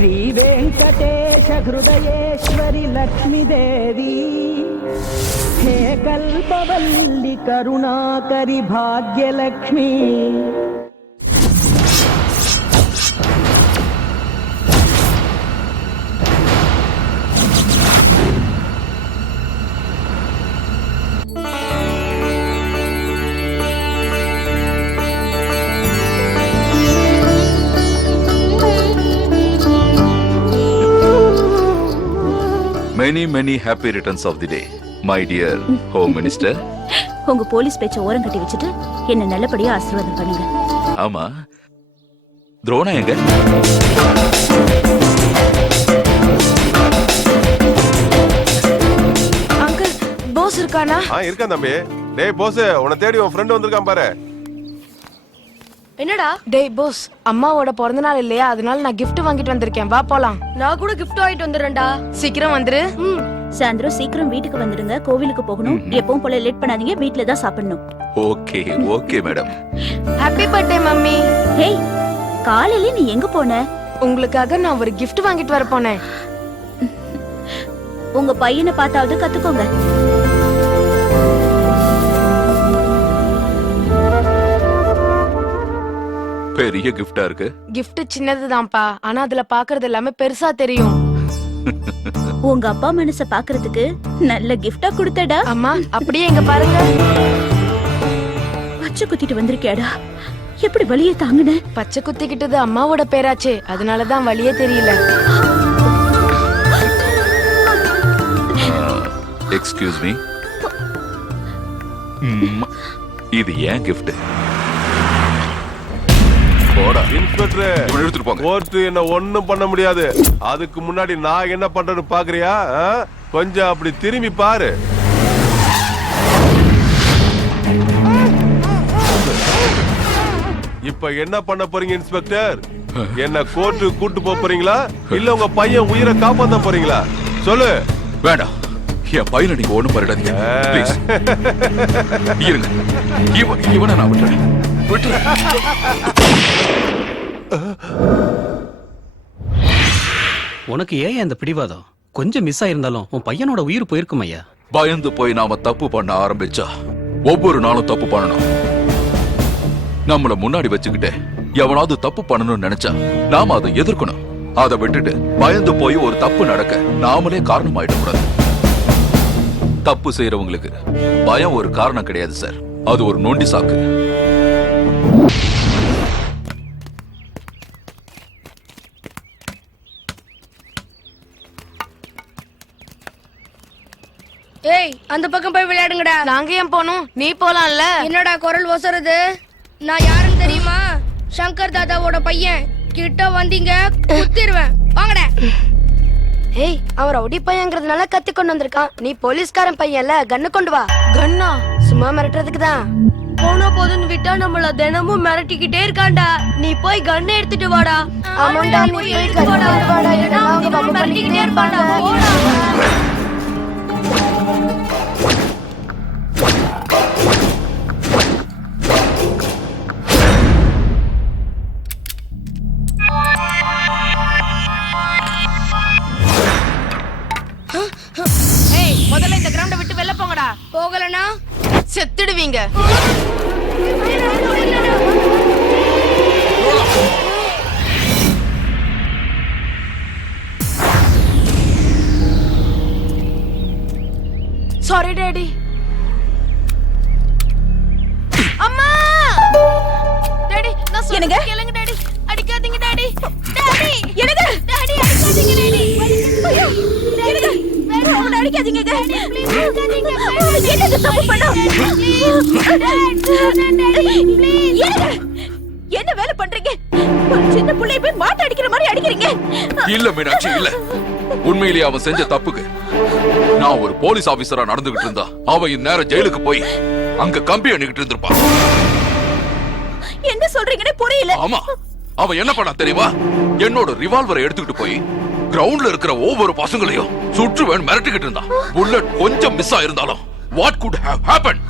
श्री वेंकटेश हृदयेश्वरी लक्ष्मी देवी हे कल्पवल्ली करुणाकरी Bhagyalakshmi many happy returns of the day my dear home minister. உங்க போலீஸ் பேச்ச ஓரம் கட்டி வச்சுட்டு என்ன நல்லபடியா ஆசீர்வாதம் பண்ணுங்க. ஆமா துரோணா எங்க? அங்கிள் போஸ் இருக்கானா? இருக்கான் தம்பி. டேய் போஸ், உன்னை தேடி உன் ஃப்ரெண்ட் வந்திருக்கான் பாரு. என்னடா? டேய் போஸ், அம்மாவோட பிறந்த நாள் இல்லையா, அதனால நான் gift வாங்கிட்டு வந்திருக்கேன். வா போலாம். நான் கூட gift வாங்கிட்டு வந்துறேன்டா. சீக்கிரம் வந்துரு. சாயந்தரம் சீக்கிரம் வீட்டுக்கு வந்துடுங்க. கோவிலுக்கு போகணும். எப்பவும் போல லேட் பண்ணாதீங்க. வீட்ல தான் சாப்பிடணும். Okay okay madam. Happy birthday mummy. Hey, காலையில நீ எங்க போன? உங்களுக்காக நான் ஒரு gift வாங்கிட்டு வர போனேன். உங்க பையனை பார்த்தாவது கத்துக்கோங்க. பெரிய கிஃப்டா இருக்கு. gift சின்னதுதான்ப்பா, ஆனா அதுல பாக்குறது எல்லாமே பெருசா தெரியும். உங்க அப்பா மனச பாக்குறதுக்கு நல்ல கிஃப்டா கொடுத்தடா. அம்மா அப்படியே எங்க பாருங்க. பச்சை குத்திட்டு வந்திருக்கேடா. எப்படி வலியை தாங்குன? பச்சை குத்திக்கிட்டது அம்மாவோட பேராச்சே, அதனாலதான் வலியே தெரியல. எக்ஸ்கியூஸ் மீ, இது ஏன் கிஃப்ட்? என்ன ஒண்ணும் பண்ண முடியாது. அதுக்கு முன்னாடி நான் என்ன பண்றேன்னு பாக்குறியா? கொஞ்சம் அப்படி திரும்பி பாரு. இப்ப என்ன பண்ண போறீங்க இன்ஸ்பெக்டர்? என்ன கோர்ட்டுக்கு கூட்டு போறீங்களா இல்ல உங்க பையன் உயிரை காப்பாத்த போறீங்களா? சொல்லு. வேண்டாம், என் பையனை நீங்க ஒண்ணும் பண்ணிடாதீங்க. இருங்க, இவனை நான் விட்டுறேன். உனக்கு ஏன் அந்த பிடிவாதம்? கொஞ்சம் மிஸ் ஆயிருந்தாலும் உன் பையனோட உயிர் போயிருக்கும் ஐயா. பயந்து போய் நாம தப்பு பண்ண ஆரம்பிச்சா ஒவ்வொரு நாளும் தப்பு பண்ணணும். நம்மள முன்னாடி வச்சுக்கிட்டு எவனாவது தப்பு பண்ணணும்னு நினைச்சா நாம அதை எதிர்க்கணும். அதை விட்டுட்டு பயந்து போய் ஒரு தப்பு நடக்க நாமளே காரணம் ஆயிடக்கூடாது. தப்பு செய்யறவங்களுக்கு பயம் ஒரு காரணம் கிடையாது சார், அது ஒரு நொண்டி சாக்கு. ஏய், அந்த பக்கம் போய் விளையாடுங்கடா. நாங்க ஏன் போணும்? நீ போலாம்ல. என்னடா குரல் ஒசருது? நான் யாருன்னு தெரியுமா? சங்கர் தாதாவோட பையன். கிட்ட வந்தீங்க குத்திடுவேன். வாங்கடா. ஏய், அவன் ரவுடி பையங்கிறதுனால கத்தி கொண்டு வந்திருக்கான். நீ போலீஸ்காரன் பையன்ல, கண்ணு கொண்டு வா. கண்ணா? சும்மா மிரட்டுறதுக்கு தான். போன போதுன்னு விட்டா நம்மள தினமும் மிரட்டிக்கிட்டே இருக்கான்டா. நீ போய் கண்ணை எடுத்துட்டு வாடா. ஆமாண்டா, நீ போய் எடுத்துட்டு வாடா. இல்லனா அவங்க மிரட்டிக்கிட்டே இருப்பான்டா. போடா. முதல்ல இந்த கிரவுண்ட விட்டு வெளில போங்கடா. போகலனா செத்துடுவீங்க. Sorry daddy. அம்மா! டாடி, நான் சொல்றத கேளுங்க டாடி. அடிக்காதீங்க டாடி. டாடி, எனக்கு டாடி அடிக்காதீங்க டாடி. ஐயோ, எனக்கு வேற அடிக்காதீங்க டாடி. ப்ளீஸ் அடிக்காதீங்க. என்ன தப்பு பண்ணா? என்ன வேலை பண்றீங்க? ஒரு சின்ன புள்ளைய போய் மாட்ட அடிக்கிற மாதிரி அடிக்கிறீங்க. இல்ல மீனாட்சி, இல்ல. உண்மையிலேயே அவன் செஞ்ச தப்புக்கு நான் ஒரு போலீஸ் ஆபீசரா நடந்துகிட்டு இருந்தா அவன் இந்நேரம் ஜெயிலுக்கு போய் அங்க கம்பி அணிக்கிட்டு இருந்திருப்பான். என்ன சொல்றீங்கன்னு புரியல. ஆமா, அவன் என்ன பண்ணா தெரியுமா? என்னோட ரிவால்வரை எடுத்துக்கிட்டு போய் கிரவுண்ட்ல இருக்கிற ஒவ்வொரு பசங்களையும் சுற்றுவேன் மிரட்டிக்கிட்டு இருந்தான். புல்லட் கொஞ்சம் மிஸ் ஆயிருந்தாலும் what could have happened?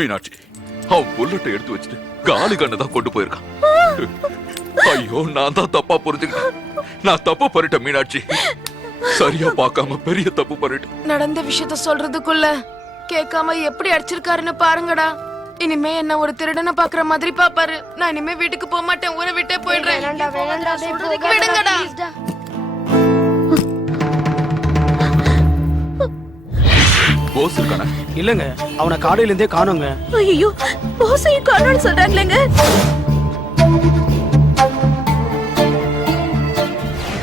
Meenakshi அவன் புல்லட்டை எடுத்து வச்சுட்டு காலி கண்ணை தான் கொண்டு போயிருக்கான். ஐயோ, நான் தான் தப்பா புரிஞ்சுக்கிட்டேன். நான் தப்பு பண்ணிட்டேன் மீனாட்சி. சரியா பார்க்காம பெரிய தப்பு பண்ணிட்டேன். நடந்த விஷயத்த சொல்றதுக்குள்ள கேட்காம எப்படி அடிச்சிருக்காருன்னு பாருங்கடா. இனிமே என்ன ஒரு திருடனை பாக்குற மாதிரி பாப்பாரு. நான் இனிமே வீட்டுக்கு போக மாட்டேன், ஊரை விட்டே போயிடுறேன். விடுங்கடா. போஸ் இருக்கானே? இல்லங்க, அவனை காலையில இருந்தே காணோங்க. ஐயோ, போசையும் காணோம்னு சொல்றாங்களேங்க.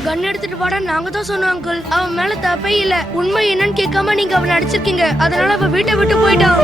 கன் எடுத்துட்டு வாடா நாங்க தான் சொன்னோம் அங்கிள். அவன் மேல தப்பே இல்ல. உண்மை என்னன்னு கேட்காம நீங்க அவனை அடிச்சிருக்கீங்க. அதனால அவன் வீட்டை விட்டு போயிட்டான்.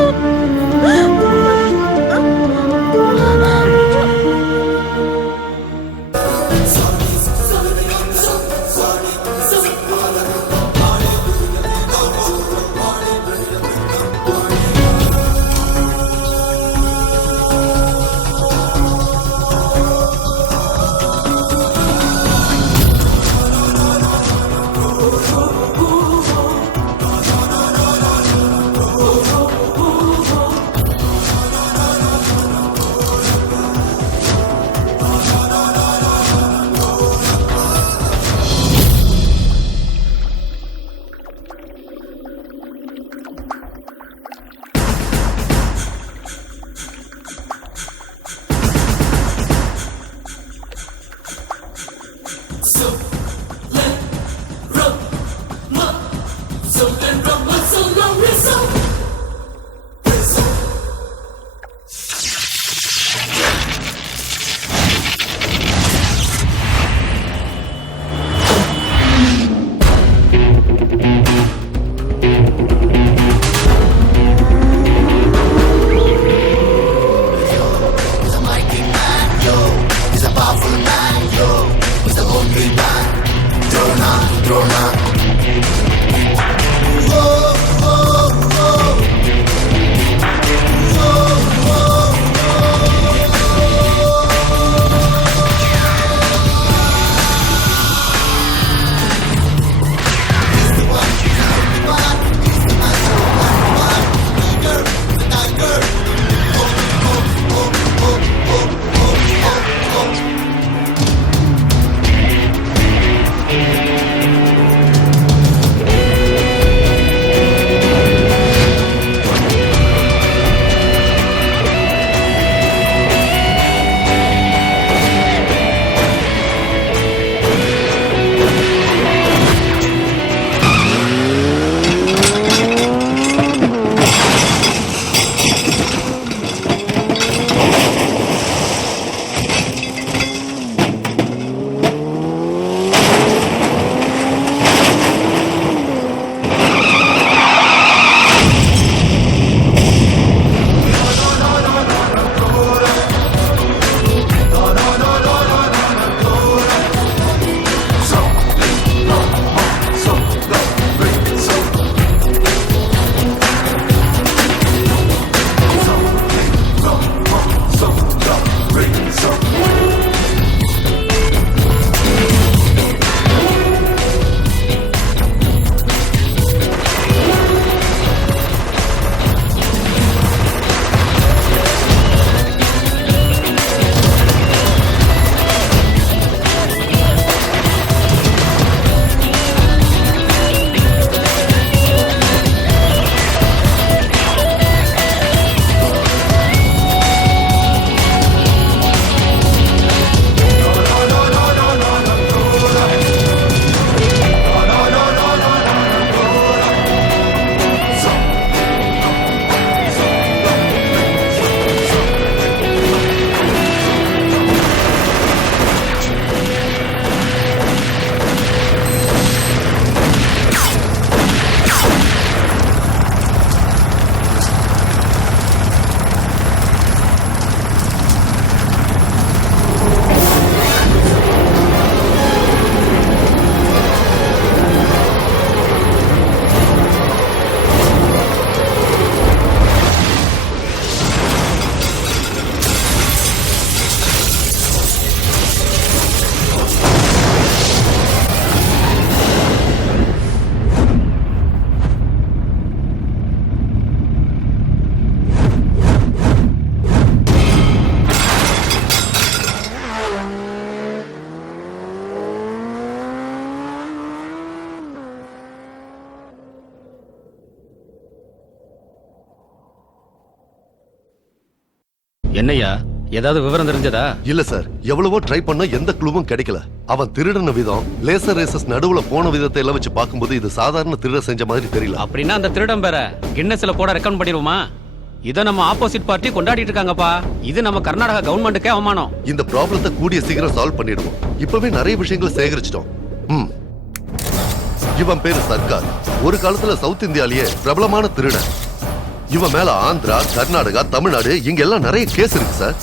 என்னய்யா ஏதாவது விவரம் தெரிஞ்சதா? இல்ல சார், எவ்வளவோ ட்ரை பண்ண எந்த க்ளூவும் கிடைக்கல. அவன் திருடின விதம், லேசர் ரேசஸ் நடுவுல போன விதத்தை எல்லாம் வச்சு பார்க்கும்போது இது சாதாரண திருட செஞ்ச மாதிரி தெரியல. அப்படின்னா அந்த திருடம் பேர கின்னஸ்ல போட ரெக்கமெண்ட் பண்ணிடுவோமா? இத நம்ம ஆப்போசிட் பார்ட்டி கொண்டாடிட்டு இருக்காங்கப்பா. இது நம்ம கர்நாடகா கவர்மெண்ட்டுக்கே அவமானம். இந்த ப்ராப்ளத்தை கூடிய சீக்கிரம் சால்வ் பண்ணிடுவோம். இப்பவே நிறைய விஷயங்களை சேகரிச்சிட்டோம். இவன் பேரு சர்க்கார். ஒரு காலத்துல சவுத் இந்தியாலேயே பிரபலமான திருடன். இவன் மேல ஆந்திரா, கர்நாடகா, தமிழ்நாடு இங்க எல்லாம் நிறைய கேஸ் இருக்கு சார்.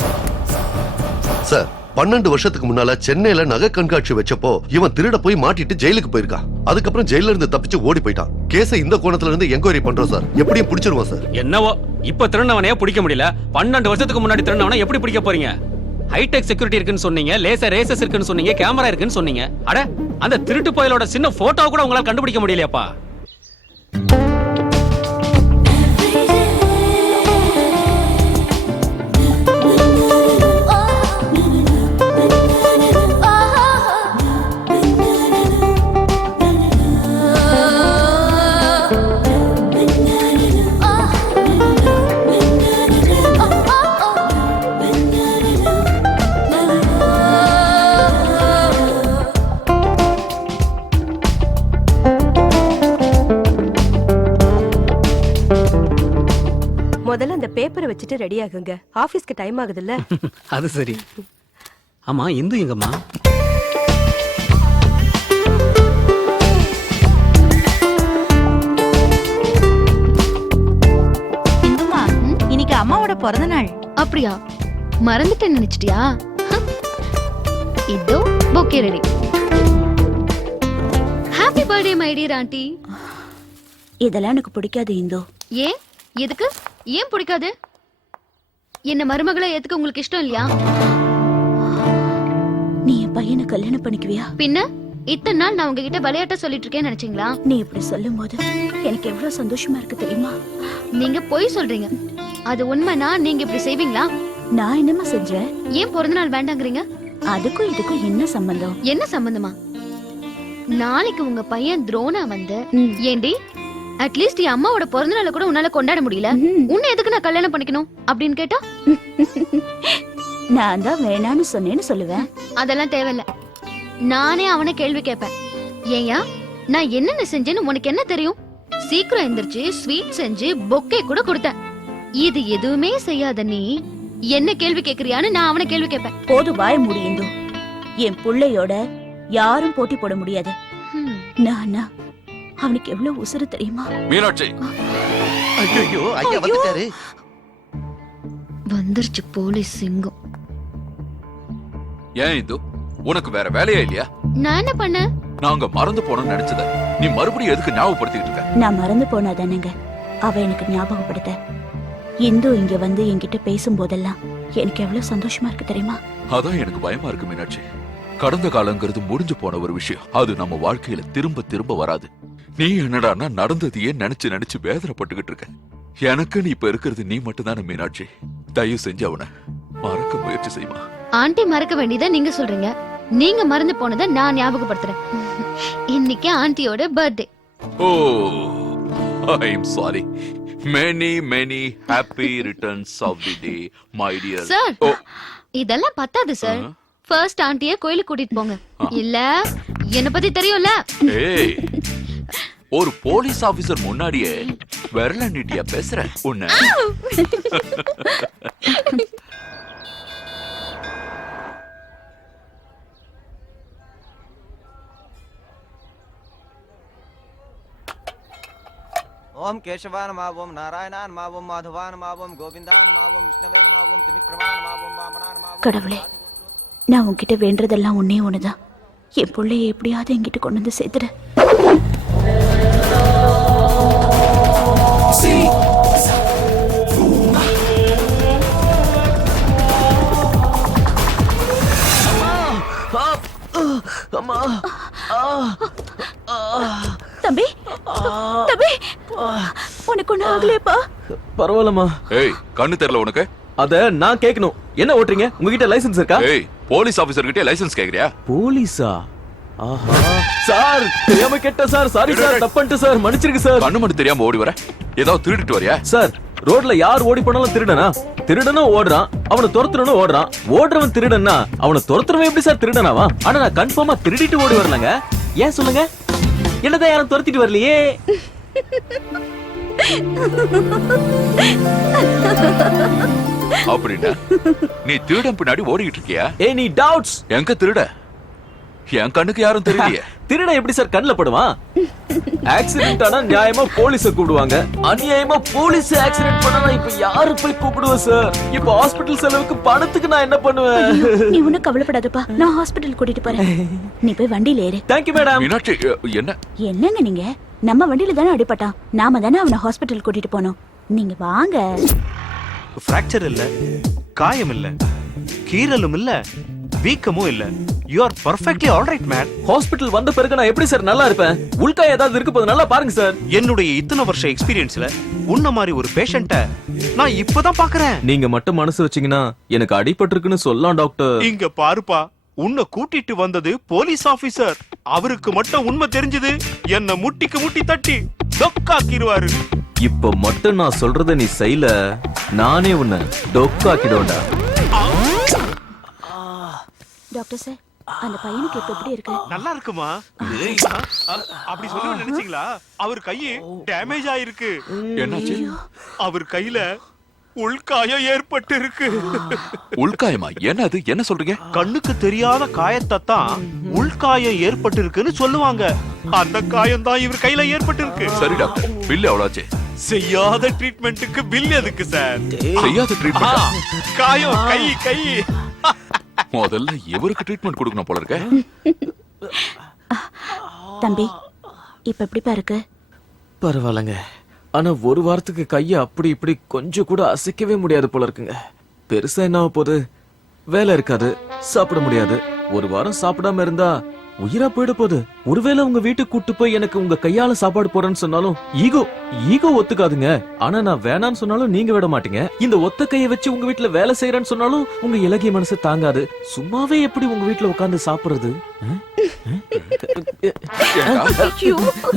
சார் 12 வருஷத்துக்கு முன்னால சென்னையில நகை கண்காட்சி வச்சப்போ இவன் திருட போய் மாட்டிட்டு ஜெயிலுக்கு போயிருக்கான். அதுக்கப்புறம் ஜெயில இருந்து தப்பிச்சு ஓடி போயிட்டான். கேஸை இந்த கோணத்துல இருந்து என்கொயரி பண்றோம் சார். எப்படியும் பிடிச்சிருவோம் சார். என்னவோ இப்ப திருநவனையே பிடிக்க முடியல. 12 வருஷத்துக்கு முன்னாடி திருநவனை எப்படி பிடிக்க போறீங்க? ஹைடெக் செக்யூரிட்டி இருக்குன்னு சொன்னீங்க, லேசர் ரேசஸ் இருக்குன்னு சொன்னீங்க, கேமரா இருக்குன்னு சொன்னீங்க. அட அந்த திருட்டு பயலோட சின்ன போட்டோ கூட உங்களால கண்டுபிடிக்க முடியலையாப்பா? முதல்ல அந்த பேப்பரை வச்சுட்டு ரெடி ஆகுங்க. ஆபீஸ்க்கு டைம் ஆகுதுல்ல. அது சரி. ஆமா, இந்து எங்கம்மா? இந்துமா, இன்னைக்கு அம்மாவோட பிறந்த நாள். அப்படியா? மறந்துட்டேன்னு நினைச்சிட்டியா? இதோ bouquet ready. Happy birthday my dear aunty. இதெல்லாம் எனக்கு பிடிக்காது இந்து. ஏன்? எதுக்கு? ஏன் பிடிக்காது? என்ன மருமகளை ஏத்துக்க உங்களுக்கு இஷ்டம் இல்லையா? நீ என் பையனை கல்யாணம் பண்ணிக்குவியா? பின்ன இத்தனை நாள் நான் உங்ககிட்ட விளையாட்ட சொல்லிட்டு இருக்கேன்னு நினைச்சீங்களா? நீ இப்படி சொல்லும் போது எனக்கு எவ்வளவு சந்தோஷமா இருக்கு தெரியுமா? நீங்க பொய் சொல்றீங்க. அது உண்மைனா நீங்க இப்படி செய்வீங்களா? நான் என்னமா செஞ்சேன்? ஏன் பிறந்த நாள் வேண்டாங்கிறீங்க? அதுக்கும் இதுக்கும் என்ன சம்பந்தம்? என்ன சம்பந்தமா? நாளைக்கு உங்க பையன் துரோணா வந்து ஏண்டி அட்லீஸ்ட் என் அம்மாவோட பிறந்த நாளை கூட உன்னால கொண்டாட முடியல, உன்னை எதுக்கு நான் கல்யாணம் பண்ணிக்கணும் அப்படின்னு கேட்டா நான் தான் வேணான்னு சொன்னேன்னு சொல்லுவேன். அதெல்லாம் தேவையில்ல. நானே அவனை கேள்வி கேட்பேன். ஏயா நான் என்னென்ன செஞ்சேன்னு உனக்கு என்ன தெரியும்? சீக்கிரம் எந்திரிச்சு ஸ்வீட் செஞ்சு பொக்கே கூட கொடுத்தேன். இது எதுவுமே செய்யாத நீ என்ன கேள்வி கேக்குறியான்னு நான் அவனை கேள்வி கேட்பேன். போது வாய மூடி இந்து. என் புள்ளையோட யாரும் போட்டி போட முடியாது. நானா அவனுக்கு எவ்வளவு உசுறு தெரியுமா? மீனாட்சி, ஐயோ ஐயா வந்துட்டாரு. வந்துருச்சு போலீஸ் சிங்கம். ஏன் இந்து, உனக்கு வேற வேலையே இல்லையா? நான் என்ன பண்ண? நாங்க மறந்து போனோம்னு நினைச்சத நீ மறுபடியும் எதுக்கு ஞாபகப்படுத்திட்டு இருக்க? நான் மறந்து போனாதானேங்க அவ எனக்கு ஞாபகப்படுத்த. இந்து இங்க வந்து என்கிட்ட பேசும் போதெல்லாம் எனக்கு எவ்வளவு சந்தோஷமா இருக்கு தெரியுமா? அதான் எனக்கு பயமா இருக்கு மீனாட்சி. கடந்த காலங்கிறது முடிஞ்சு போன ஒரு விஷயம். அது நம்ம வாழ்க்கையில திரும்ப திரும்ப வராது. நீ என்னடான்னா நடந்ததையே நினைச்சு நினைச்சு வேதனைப்பட்டுக்கிட்டு இருக்க. எனக்கு நீ இப்ப இருக்கிறது நீ மட்டும்தானே மீனாட்சி. தயவு செஞ்சு அவனை மறக்க முயற்சி செய்யுமா. ஆண்டி மறக்க வேண்டியதை நீங்க சொல்றீங்க, நீங்க மறந்து போனதை நான் ஞாபகப்படுத்துறேன். இன்னைக்கு ஆண்டியோட birthday. Oh, I am sorry. many happy returns of the day my dear. Sir, இதெல்லாம் பத்தாது சார். ஃபர்ஸ்ட் ஆண்டியை கோயிலுக்கு கூட்டிட்டு போங்க. இல்ல என்ன பத்தி தெரியும்ல. ஏய், ஒரு போலீஸ் ஆபீசர் முன்னாடியே விரல நீட்டியா பேசுற உன்ன. ஓம் கேசவான் மாவோம் நாராயணான் மாவோம் மாதவான் மாவோம் கோவிந்தான் மாவோம் விஷ்ணவேன் மாவோம் திமிக்ரவான் மாவோம் வாமனான் மாவோம். கடவுளே, நான் உன்கிட்ட வேண்டதெல்லாம் ஒன்னே ஒண்ணுதான். என் பிள்ளைய எப்படியாவது என்கிட்ட கொண்டு வந்து சேர்த்துடு. தம்பி, தம்பி, உனக்கு ஒண்ணு ஆகலையப்பா? பரவாயில்லம்மா. ஏய், கண்ணு தெரியல உனக்கு? அத நான் கேட்கணும். என்ன ஓட்டுறீங்க? உங்ககிட்ட லைசென்ஸ் இருக்கா? ஏய், போலீஸ் ஆபீசர் கிட்ட லைசென்ஸ் கேக்குறியா? போலீஸா? ஆஹா சார், தெரியாம கேட்ட சார். சாரி சார், தப்பன்ட்டு சார், மன்னிச்சிருங்க சார். கண்ணு மட்டும் தெரியாம ஓடி வர. ஏதாவது திருடிட்டு வரியா? சார், ரோட்ல யார் ஓடி போனாலும் திருடனா? திருடனும் ஓடுறான், அவனை துரத்துறனும் ஓடுறான். ஓடுறவன் திருடன்னா அவனை துரத்துறவன் எப்படி சார் திருடனாவா? ஆனா நான் கன்ஃபார்மா திருடிட்டு ஓடி வரலங்க. ஏன் சொல்லுங்க? என்னதான் யாரும் துரத்திட்டு வரலையே? அப்படின்னா நீ திருடன் பின்னாடி ஓடிக்கிட்டு இருக்கியா? நீ டவுட்ஸ் எங்க திருட? என் கண்ணுக்கு யாரும் தெரியலையே. திருட எப்படி சார் கண்ணுல படுவான்? ஆக்சிடென்ட் ஆனா நியாயமா போலீஸ கூப்பிடுவாங்க, அநியாயமா போலீஸ் ஆக்சிடென்ட் பண்ணா இப்ப யாரு போய் கூப்பிடுவேன் சார்? இப்ப ஹாஸ்பிடல் செலவுக்கு பணத்துக்கு நான் என்ன பண்ணுவேன்? நீ ஒண்ணும் கவலைப்படாதப்பா, நான் ஹாஸ்பிடல் கூட்டிட்டு போறேன். நீ போய் வண்டியில ஏறு. Thank you madam. மீனாட்சி என்ன என்னங்க நீங்க? நம்ம வண்டியில தானே அடிபட்டான், நாம தானே அவனை ஹாஸ்பிடல் கூட்டிட்டு போனோம். நீங்க வாங்க. ஃப்ராக்சர் இல்ல, காயம் இல்ல, கீறலும் இல்ல, வீக்கமும் இல்ல. You are perfectly all right, man. Hospital வந்த பிறகு நான் எப்படி சார் நல்லா இருப்பேன்? உள்காயம் ஏதாவது இருக்கு போது நல்லா பாருங்க சார். என்னுடைய இத்தனை வருஷ எக்ஸ்பீரியன்ஸ்ல உன்ன மாதிரி ஒரு பேஷண்ட்ட நான் இப்பதான் பாக்குறேன். நீங்க மட்டும் மனசு வச்சீங்கன்னா எனக்கு அடிபட்டிருக்குன்னு சொல்லலாம் டாக்டர். இங்க பாருப்பா, உன்னை கூட்டிட்டு வந்தது போலீஸ் ஆபீசர். அவருக்கு மட்டும் உண்மை தெரிஞ்சது என்ன முட்டிக்கு முட்டி தட்டி டொக்காக்கிடுவாரு. இப்ப மட்டும் நான் சொல்றத நீ செய்யல, நானே உன்னை டொக்காக்கிடுவேன்டா. டாக்டர் சார், அந்த பையனுக்கு இப்ப எப்படி இருக்கு? நல்லா இருக்குமா? அப்படி சொல்ல நினைச்சீங்களா? அவர் கையை டேமேஜ் ஆயிருக்கு. என்னாச்சு? அவர் கையில உள்காயம் ஏற்பட்டு இருக்கு. உள்காயமா? என்னது? என்ன சொல்றீங்க? கண்ணுக்கு தெரியாத காயத்தை தான் உள்காயம் ஏற்பட்டு இருக்குன்னு சொல்லுவாங்க. அந்த காயம் தான் இவர் கையில ஏற்பட்டு இருக்கு. சரி டாக்டர், பில் எவ்வளவு? செய்யாத ட்ரீட்மெண்ட்டுக்கு பில் எதுக்கு சார்? செய்யாத ட்ரீட்மெண்ட்? காயம் கை கை. முதல்ல இவருக்கு ட்ரீட்மெண்ட் கொடுக்கணும் போல இருக்க. தம்பி, இப்ப எப்படிப்பா இருக்கு? பரவாயில்லங்க, ஆனா ஒரு வாரத்துக்கு கைய அப்படி இப்படி கொஞ்சம் கூட அசைக்கவே முடியாது போல இருக்குங்க. பெருசா என்ன போகுது? வேலை இருக்காது, சாப்பிட முடியாது. ஒரு வாரம் சாப்பிடாம இருந்தா உயிரா போயிட போகுது. ஒருவேளை உங்க வீட்டுக்கு கூட்டு போய் எனக்கு உங்க கையால சாப்பாடு போறேன்னு சொன்னாலும் ஈகோ ஒத்துக்காதுங்க. ஆனா நான் வேணான்னு சொன்னாலும் நீங்க விட மாட்டீங்க. இந்த ஒத்த கையை வச்சு உங்க வீட்டுல வேலை செய்யறேன்னு சொன்னாலும் உங்க இலகிய மனசு தாங்காது. சும்மாவே எப்படி உங்க வீட்டுல உட்கார்ந்து சாப்பிடுறது?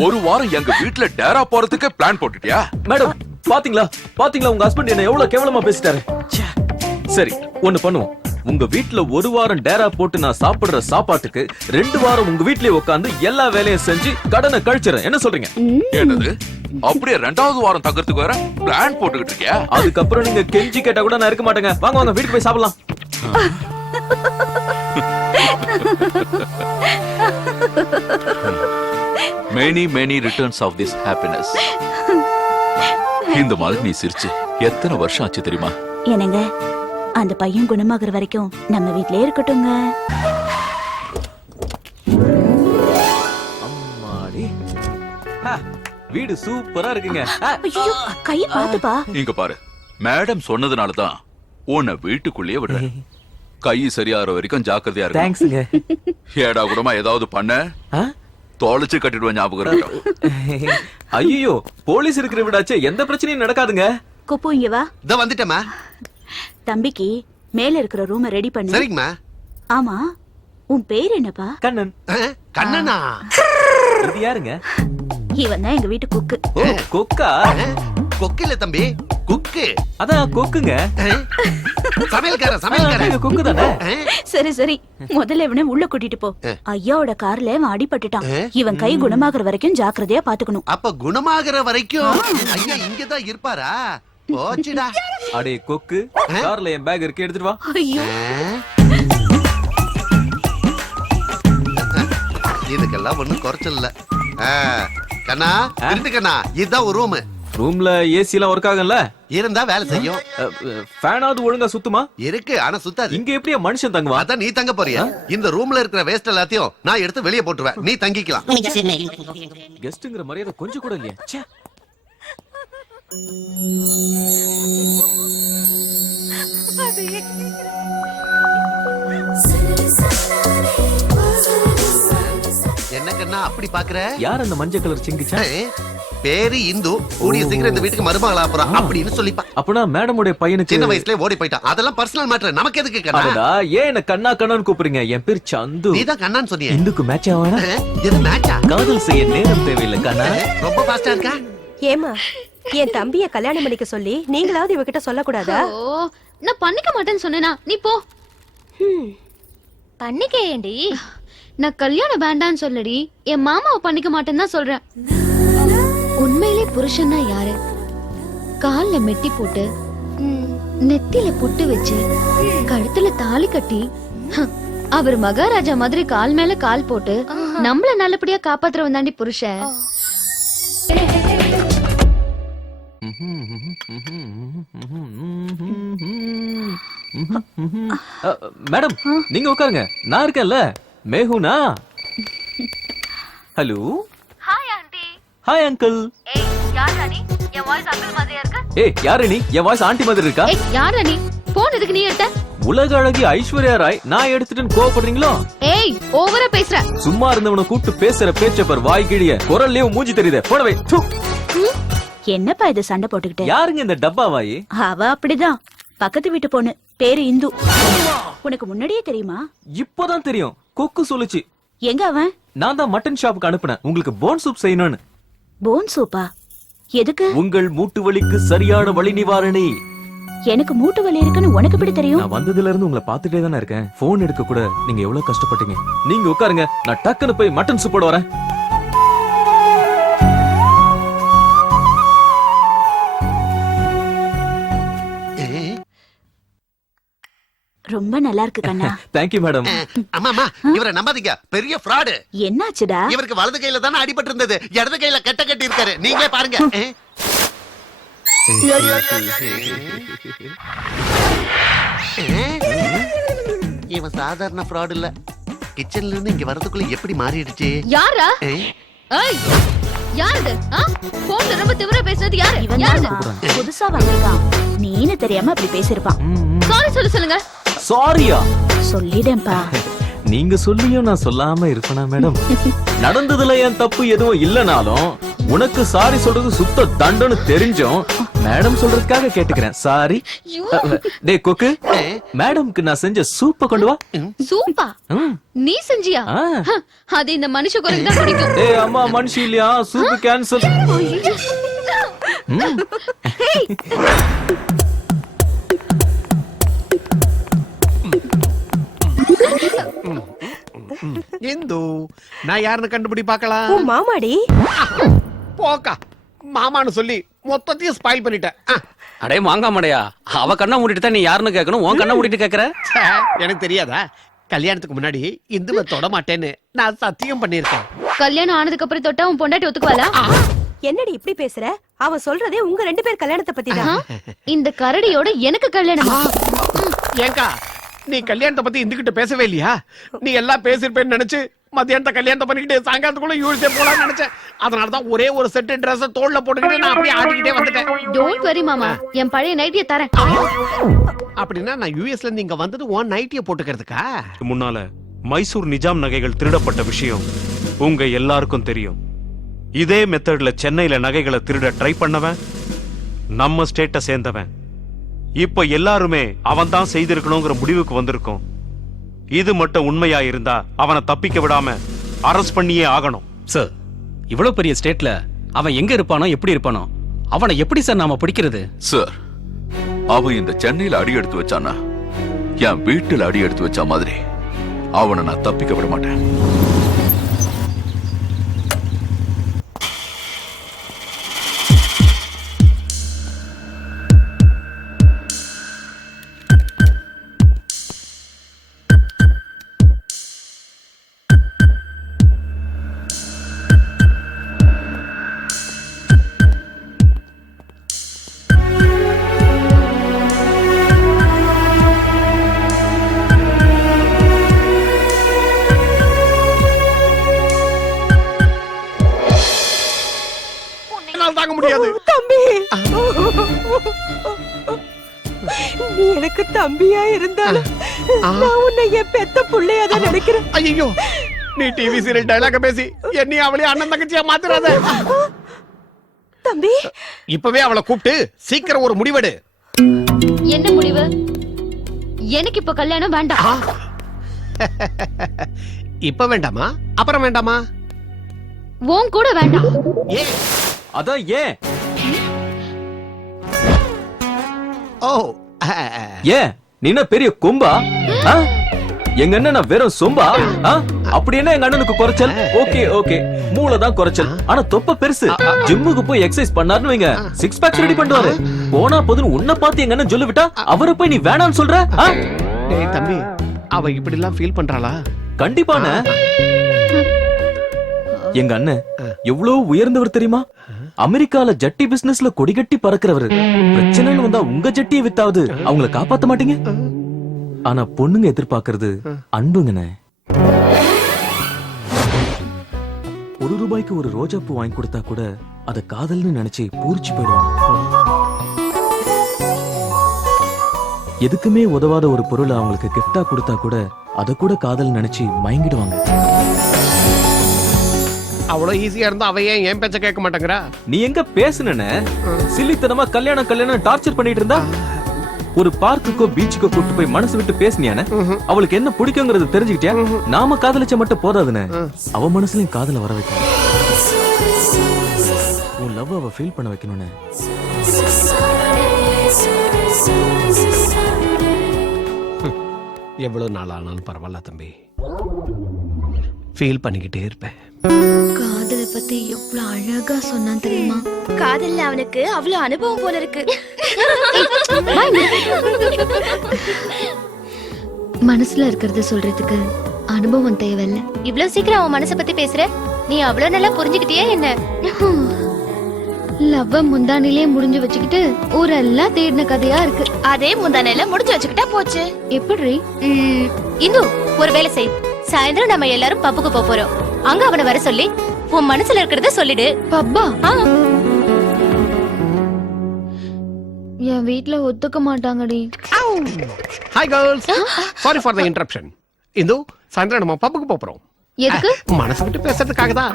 ஒரு வாரம் எங்க வீட்டுல டேரா போறதுக்கு பிளான் போட்டுட்டியா? மேடம், பாத்தீங்களா உங்க ஹஸ்பண்ட் என்ன எவ்வளவு கேவலமா பேசிட்டாரு. சரி, ஒண்ணு பண்ணுவோம். உங்க வீட்டுல ஒரு வாரம் டேரா போட்டு நான் சாப்பிடுற சாப்பாட்டுக்கு 2 வாரம் உங்க வீட்லயே உட்கார்ந்து எல்லா வேலையும் செஞ்சு கடனை கழிச்சிடறேன். என்ன சொல்றீங்க? என்னது? அப்படியே 2வது வாரம் தங்கறதுக்கு வேற பிளான் போட்டுக்கிட்டு இருக்கியா? அதுக்கப்புறம் நீங்க கெஞ்சி கேட்டா கூட நான் இருக்க மாட்டேங்க. வாங்க வீட்டுக்கு போய் சாப்பிடலாம். many returns of this happiness. இந்த மாதிரி நீ சிரிச்சு எத்தனை வருஷம் ஆச்சு தெரியுமா? என்னங்க, அந்த பையன் குணமாகற வரைக்கும் நம்ம வீட்லயே இருக்கட்டுங்க. அம்மாடி, வீடு சூப்பரா இருக்குங்க. ஐயோ, கைய பாத்துப்பா. இங்க பாரு, மேடம் சொன்னதுனால தான் உன்னை வீட்டுக்குள்ளேயே விடுறேன். கை சரியாகிற வரைக்கும் ஜாக்கிரதையா இருக்கு. தேங்க்ஸ்ங்க. ஏடா கூடமா ஏதாவது பண்ண தொலைச்சு கட்டிடுவேன், ஞாபகம் இருக்கட்டும். ஐயோ, போலீஸ் இருக்கிற விடாச்சே, எந்த பிரச்சனையும் நடக்காதுங்க. குப்பு, இங்க வா. இதோ வந்துட்டேமா. தம்பிக்கு மேல இருக்கிற ரூமை ரெடி பண்ணு. சரிங்கம்மா. ஆமா, உன் பேர் என்னப்பா? கண்ணன். கண்ணனா? இது யாருங்க? இவன் தான் எங்க வீட்டு குக்கு. ஓ, கொக்கா? கொக்கு இல்ல தம்பி, குக்கு. அதான் கொக்குங்க. சமையல்கார கொக்கு தானே? சரி, முதல்ல இவனை உள்ள கூட்டிட்டு போ. ஐயாவோட கார்ல இவன் அடிபட்டுட்டான். இவன் கை குணமாகற வரைக்கும் ஜாக்கிரதையா பாத்துக்கணும். அப்ப குணமாகற வரைக்கும் ஐயா இங்கதான் இருப்பாரா? போச்சுடா. அடே கொக்கு, கார்ல என் பேக் இருக்கு, எடுத்துட்டு வா. ஐயோ, இதுக்கெல்லாம் ஒண்ணும் குறைச்சல் இல்ல. கண்ணா, கண்ணா, இதுதான் ஒரு ரூம். ரூம்ல ஏசி எல்லாம் ஒர்க் ஆகும்ல? இருந்தா வேலை செய்யும். ஃபேனாவது ஒழுங்கா சுத்துமா? இருக்கு, ஆனா சுத்தாது. இங்க எப்படியா மனுஷன் தங்குவா? அதான் நீ தங்க போறியா? இந்த ரூம்ல இருக்கிற வேஸ்ட் எல்லாத்தையும் நான் எடுத்து வெளியே போட்டுருவேன், நீ தங்கிக்கலாம். கெஸ்ட்ங்கிற மரியாதை கொஞ்சம் கூட இல்லையா? ச்சே. என்ன கண்ணா அப்படி பாக்குற? யார் அந்த மஞ்சள் கலர் சிங்கிச்சா? பேரு இந்து, கூடிய சீக்கிரம் இந்த வீட்டுக்கு மருமகளா போறா அப்படின்னு சொல்லிப்பா. அப்பனா மேடமுடைய பையனுக்கு சின்ன வயசுல ஓடி போயிட்டான். அதெல்லாம் பர்சனல் மேட்டர், நமக்கு எதுக்கு கண்ணா? ஏன் என்ன கண்ணா கண்ணான்னு கூப்பிடுறீங்க? என் பேர் சந்து. நீ தான் கண்ணான்னு சொன்னியே. இந்துக்கு மேட்ச் ஆவானா? எது மேட்சா? காதல் செய்ய நேரம் தேவையில்லை கண்ணா. ரொம்ப ஃபாஸ்டா இருக்கா? ஏமா என் தம்பிய கல்யாணம் பண்ணிக்க சொல்லி நீங்களாவது இவகிட்ட சொல்லக்கூடாதா? ஓ, நான் பண்ணிக்க மாட்டேன்னு சொன்னேனா? நீ போ. பண்ணிக்க ஏண்டி? நான் கல்யாணம் வேண்டான்னு சொல்லடி, என் மாமாவை பண்ணிக்க மாட்டேன்னு தான் சொல்றேன். உண்மையிலே புருஷன்னா யாரு? கால்ல மெட்டி போட்டு, நெத்தில புட்டு வச்சு, கழுத்துல தாலி கட்டி, அவர் மகாராஜா மாதிரி கால் மேல கால் போட்டு நம்மள நல்லபடியா காப்பாத்துறவன் தாண்டி புருஷன். மேடம் நீங்க உட்காருங்க, நான் இருக்கேன்ல. மேஹுனா. Hello. Hi aunty. Hi uncle. ஏய் யாரா நீ? என் வாய்ஸ் அங்கிள் மாதிரியா இருக்கு? ஏய் யாரு நீ? என் வாய்ஸ் ஆண்டி மாதிரி இருக்கா? ஏய் யாரா நீ? போன் எதுக்கு நீ எடுத்த? உலக அழகி ஐஸ்வர்யா ராய் நான் எடுத்துட்டேன்னு கோவப்படுறீங்களோ? ஏய் ஓவரா பேசுற. சும்மா இருந்தவனை கூப்பிட்டு பேசுற பேச்ச பார், வாய் கிழிய குரல்லே மூஞ்சி தெரியுதே. போடவே. என்னப்பா இது சண்டை போட்டுக்கிட்டு? யாருங்க இந்த டப்பா வாயி? அவ அப்படிதான், பக்கத்து வீட்டு பொண்ணு, பேரு இந்து. உனக்கு முன்னாடியே தெரியுமா? இப்போதான் தெரியும், கொக்கு சொல்லுச்சு. எங்க அவன்? நான் தான் மட்டன் ஷாப்புக்கு அனுப்புனேன், உங்களுக்கு போன் சூப் செய்யணும்னு. போன் சூப்பா? எதுக்கு? உங்கள் மூட்டு வலிக்கு சரியான வலி நிவாரணி. எனக்கு மூட்டு வலி இருக்குன்னு உனக்கு எப்படி தெரியும்? நான் வந்ததுல இருந்து உங்களை பார்த்துட்டே தானே இருக்கேன். போன் எடுக்க கூட நீங்க எவ்வளவு கஷ்டப்பட்டீங்க. நீங்க உட்காருங்க, நான் டக்குன்னு போய் மட்டன் சூப்போட வரேன். ரொம்ப நல்லா இருக்கு கண்ணா. Thank you madam. அம்மா இவரை நம்பாதீங்க, பெரிய ஃப்ராடு. என்னாச்சுடா? இவருக்கு வலது கையில தானே அடிபட்டு இருந்தது, இடது கையில கட்ட கட்டி இருக்காரு. நீங்களே பாருங்க. இவன் சாதாரண ஃப்ராட் இல்ல. கிச்சன்ல இருந்து இங்க வரதுக்குள்ள எப்படி மாறிடுச்சு? யாரா? ஏய் யாரது? போன்ல ரொம்ப திமிரா பேசுறது யாரு? இவன் தான் புதுசா வந்திருக்கான், நீனு தெரியாம அப்படி பேசிருப்பான். சாரி சொல்லுங்க. சாரியா? சொல்லிடேன்பா. நீங்க சொல்லியும் நான் சொல்லாம இருப்பேனா மேடம்? நடந்ததுல என் தப்பு எதுவும் இல்லனாலும் உனக்கு சாரி சொல்றது சுத்த தண்டன்னு தெரிஞ்சும் மேடம் சொல்றதுக்காக கேட்டுக்கிறேன். சாரி. டேய் கொக்கு, மேடம்க்கு நான் செஞ்ச சூப்ப கொண்டு வா. சூப்பா? நீ செஞ்சியா? அது இந்த மனுஷ குரங்கு தான் பிடிக்கும். ஏய் அம்மா மனுஷி இல்லையா? Soup cancel. இந்து, நான் யாருன்னு கண்டுபிடி பார்க்கலாம். உன் மாமாடி. போக்கா, மாமான்னு சொல்லி மொத்தத்தையும் ஸ்பாயில் பண்ணிட்டேன். அடே மாங்காமடையா, அவ கண்ணை மூடிட்டு தான் நீ யாருன்னு கேட்கணும், உன் கண்ணை மூடிட்டு கேக்குற? எனக்கு தெரியாதா? கல்யாணத்துக்கு முன்னாடி இந்துவை தொட மாட்டேன்னு நான் சத்தியம் பண்ணிருக்கேன். கல்யாணம் ஆனதுக்கு அப்புறம் தொட்டா உன் பொண்டாட்டி ஒத்துக்குவாளா? என்னடி இப்படி பேசுற? அவ சொல்றதே உங்க 2 பேர் கல்யாணத்தை பத்தி தான். இந்த கரடியோட எனக்கு கல்யாணமா? ஏங்கா, நீ கல்யாணத்தை பத்தி இந்துகிட்ட பேசவே இல்லையா? நீ எல்லாம் பேசிருப்பேன்னு நினைச்சு மத்தியானத்தை கல்யாணத்தை பண்ணிக்கிட்டு சாயங்காலத்துக்குள்ள யூஎஸ்ஏ போலாம்னு நினைச்சேன். அதனாலதான் ஒரே ஒரு செட் Dress தோல்ல போட்டுக்கிட்டு நான் அப்படியே ஆடிக்கிட்டே வந்துட்டேன். டோன்ட் வரி மாமா, என் பழைய நைட்டியை தரேன். அப்படின்னா நான் யூஎஸ்ல இருந்து இங்க வந்தது உன் நைட்டியை போட்டுக்கிறதுக்கா? முன்னால மைசூர் நிஜாம் நகைகள் திருடப்பட்ட விஷயம் உங்க எல்லாருக்கும் தெரியும். இதே மெத்தட்ல சென்னையில நகைகளை திருட ட்ரை பண்ணவன் நம்ம ஸ்டேட்டை சேர்ந்தவன். இப்ப எல்லாருமே அவன் தான் செய்திருக்கணுங்கிற முடிவுக்கு வந்திருக்கோம். இது மட்டும் உண்மையா இருந்தா அவனை தப்பிக்க விடாம அரெஸ்ட் பண்ணியே ஆகணும். சார், இவ்வளவு பெரிய ஸ்டேட்ல அவன் எங்க இருப்பானோ, எப்படி இருப்பானோ, அவனை எப்படி சார் நாம பிடிக்கிறது? சார், அவன் இந்த சென்னையில அடி எடுத்து வச்சானா என் வீட்டுல அடி எடுத்து வச்ச மாதிரி அவனை நான் தப்பிக்க விட மாட்டேன். தாங்க முடியாது. தம்பி, நீ எனக்கு தம்பியா இருந்தாலும் நான் உன்னை என் பெத்த புள்ளையா தான் நினைக்கிறேன். ஐயோ, நீ டிவி சீரியல் டயலாக பேசி என்னை அவளே அண்ணன் தங்கச்சியா மாத்துறாத. தம்பி, இப்பவே அவளை கூப்பிட்டு சீக்கிரம் ஒரு முடிவெடு. என்ன முடிவு? எனக்கு இப்ப கல்யாணம் வேண்டாம். இப்ப வேண்டாமா? அப்புறம் வேண்டாமா? உன் கூட வேண்டாம். ஏன்? அதான் ஏன்? ஓ ஏன் நீ என்ன பெரிய கொம்பா ஆ? எங்க அண்ணன் வெறும் சொம்பா ஆ? அப்படி என்ன எங்க அண்ணனுக்கு குறைச்சல்? ஓகே ஓகே மூளை தான் குறைச்சல், ஆனா தொப்ப பெருசு. ஜிம்முக்கு போய் எக்ஸசைஸ் பண்ணாருன்னு வைங்க, சிக்ஸ் பேக்ஸ் ரெடி பண்ணுவாரு. போனா போதுன்னு உன்னை பார்த்து எங்க அண்ணன் சொல்லி விட்டா அவரை போய் நீ வேணான்னு சொல்ற? ஆ? டேய் தம்பி, அவ இப்படி எல்லாம் ஃபீல் பண்றாளா? கண்டிப்பான எங்க அண்ணன் எவ்வளவு உயர்ந்தவர் தெரியுமா? அமெரிக்கால ஜட்டி பிசினஸ்ல கொடிகட்டி பறக்கிறவரு. பிரச்சனைன்னு வந்தா உங்க ஜட்டியை வித்தாவது அவங்கள காப்பாத்த மாட்டீங்க. ஆனா பொண்ணுங்க எதிர்பார்க்கறது அன்புங்கண்ணே. ₹1 ஒரு ரோஜா பூ வாங்கி கொடுத்தா கூட அத காதல்னு நினைச்சு பூரிச்சு போயிடுவாங்க. எதுக்குமே உதவாத ஒரு பொருளை அவங்களுக்கு கிஃப்டா கொடுத்தா கூட அத கூட காதல் நினைச்சு மயங்கிடுவாங்க. அவ்வளவு ஈஸியா இருந்தா அவ ஏன் பேச்ச கேட்க மாட்டேங்கிறா? நீ எங்க பேசுனே? சில்லித்தனமா கல்யாணம் டார்ச்சர் பண்ணிட்டு இருந்தா ஒரு பார்க்குக்கோ பீச்சுக்கோ கூட்டு போய் மனசு விட்டு பேசினியானே? அவளுக்கு என்ன பிடிக்குங்கிறது தெரிஞ்சுக்கிட்டியா? நாம காதலிச்ச மட்டும் போதாதுன்னு அவ மனசுலயும் காதல வர வைக்கணும். உன் லவ் அவ ஃபீல் பண்ண வைக்கணும்னு. எவ்வளவு நாள் ஆனாலும் பரவாயில்ல தம்பி, ஃபீல் பண்ணிக்கிட்டே இருப்பேன். காதல பத்தி எவ்வளவு அழகா சொன்னான் தெரியுமா? காதல்ல அவனுக்கு அவ்வளவு அனுபவம் போல இருக்கு. மனசுல இருக்கிறத சொல்றதுக்கு அனுபவம் தேவையில்ல. இவ்வளவு சீக்கிரம் அவன் மனசை பத்தி பேசுற? நீ அவ்வளவு நல்லா புரிஞ்சுக்கிட்டியா என்ன? லவ்வ முந்தானிலே முடிஞ்சு வச்சுக்கிட்டு ஊரெல்லாம் தேடின கதையா இருக்கு. அதே முந்தானையில முடிச்சு வச்சுக்கிட்டா போச்சு. எப்படி? இந்து ஒரு வேலை செய். சாயந்தரம் நம்ம எல்லாரும் பப்புக்கு போறோம். அங்க அவனை வர சொல்லி உன் மனசுல இருக்கிறத சொல்லிடு. பப்பா? என் வீட்ல ஒத்துக்க மாட்டாங்கடி. Hi girls, sorry for the interruption. Indu, சாயந்தரம் நம்ம பப்புக்கு போறோம். எதுக்கு? மனசு விட்டு பேசுறதுக்காக தான்.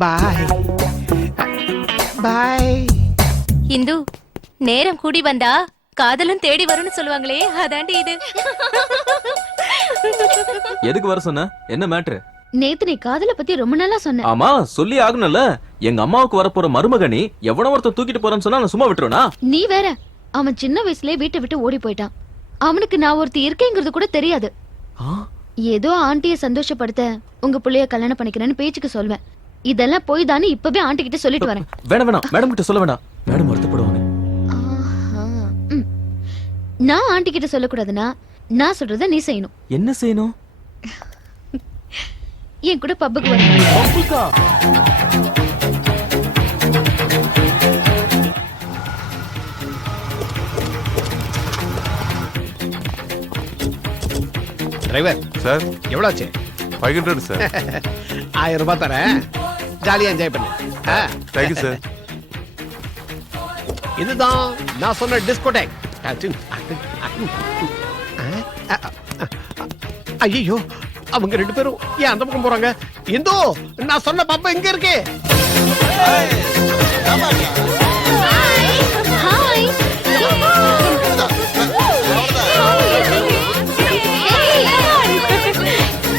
பாய் பாய். இந்து, நேரம் கூடி வந்தா காதலும் தேடி வரும்னு சொல்லுவாங்களே, அதாண்டி இது. எதுக்கு வர சொன்ன? என்ன மேட்ரு? நேத்து நீ காதல பத்தி ரொம்ப நாளா சொன்ன. ஆமா சொல்லி ஆகணும்ல. எங்க அம்மாவுக்கு வரப்போற மருமகனி எவனோ ஒருத்தர் தூக்கிட்டு போறான்னு சொன்னா நான் சும்மா விட்டுருவேனா? நீ வேற, அவன் சின்ன வயசுலயே வீட்டை விட்டு ஓடி போயிட்டான். அவனுக்கு நான் ஒருத்தி இருக்கேங்கிறது கூட தெரியாது. ஏதோ ஆண்டிய சந்தோஷப்படுத்த உங்க புள்ளைய கல்யாணம் பண்ணிக்கிறேன்னு பேச்சுக்கு சொல்வேன். இதெல்லாம் போய் தானே இப்பவே ஆண்டி கிட்ட சொல்லிட்டு வரேன். வேணாம் மேடம் கிட்ட சொல்ல வேண்டாம், மேடம் வருத்தப்படுவாங்க. நான் ஆண்டி கிட்ட சொல்லக்கூடாதுன்னா நான் சொல்றத நீ செய்யணும். என்ன செய்யணும்? என் கூட பப்புக்கு வரணும். டிரைவர் சார், எவ்வளவு ஆச்சு? 500 சார். 1000 ரூபாய் தரேன், ஜாலியா என்ஜாய் பண்ணு. Thank you sir. இதுதான் நான் சொன்ன டிஸ்கோடேக். ஐயோ, அவங்க 2 பேரும் ஏன் அந்த பக்கம் போறாங்க? இந்தோ, நான் சொன்ன பப்பா எங்க இருக்கு?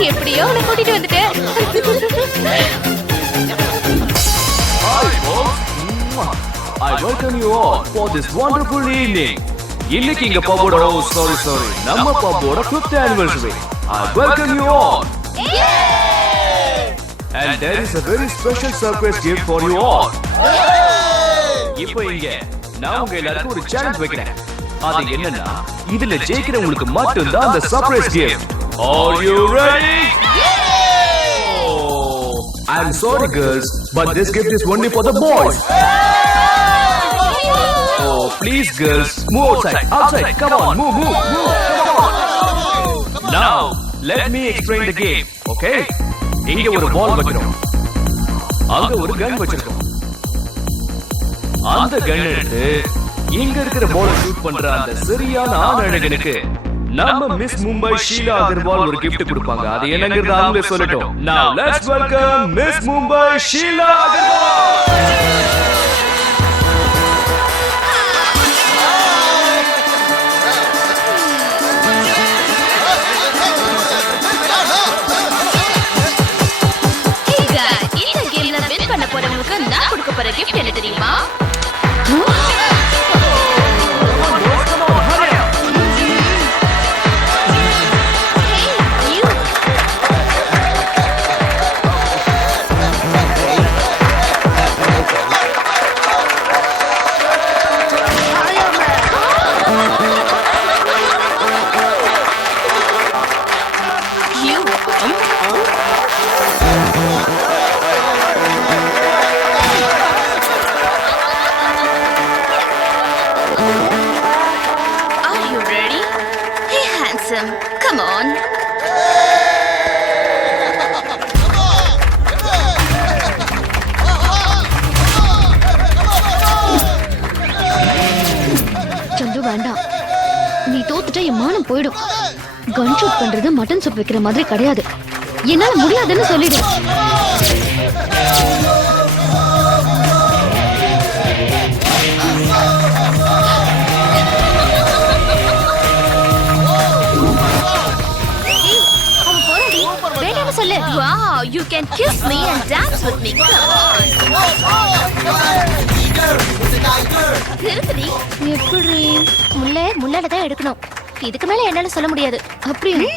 எப்படியோ உன்னை கூட்டிட்டு வந்துட்டேன். I welcome you all for this wonderful evening. இன்னைக்கு இங்க பப்போட sorry நம்ம பப்போட 5th anniversary. I welcome you all. And there is a very special surprise gift for you all. இப்போ இங்க நான் உங்க எல்லாருக்கும் ஒரு சேலஞ்ச் வைக்கிறேன். அது என்னன்னா, இதுல ஜெயிக்கிறவங்களுக்கு மட்டும் தான் அந்த surprise gift. Are you ready? Oh, I'm sorry girls, but this gift is only for the boys. Oh, please girls, move outside, come on, move, come on. Now, let me explain the game, okay? இங்க ஒரு பால் வச்சிருக்கோம், அங்க ஒரு கன் வச்சிருக்கோம். அந்த கன் எடுத்து இங்க இருக்கிற பாலை ஷூட் பண்ற அந்த சரியான ஆண் அழகனுக்கு நம்ம மிஸ் மும்பை ஷீலா அகர்வால் ஒரு gift கொடுப்பாங்க. அது என்னங்கிறது அவங்களே சொல்லட்டும். Now let's welcome Miss Mumbai Sheila Agarwal. இந்த கேம்ல வின் பண்ண போறவங்களுக்கு நான் கொடுக்க போற gift என்ன தெரியுமா? Are you ready? Hey, handsome, come on. சந்து வேண்டாம். நீ தோத்துட்டா என் மானம் போயிடும். கன் ஷூட் பண்றது மட்டன் சூப் வைக்கிற மாதிரி கிடையாது. என்னால முடியாதுன்னு சொல்லிடு. சொல்லு. Wow, you can kiss me and dance with me. Come on. எப்படி முள்ளால தான் எடுக்கணும். இதுக்கு மேல என்னால சொல்ல முடியாது. அப்படியே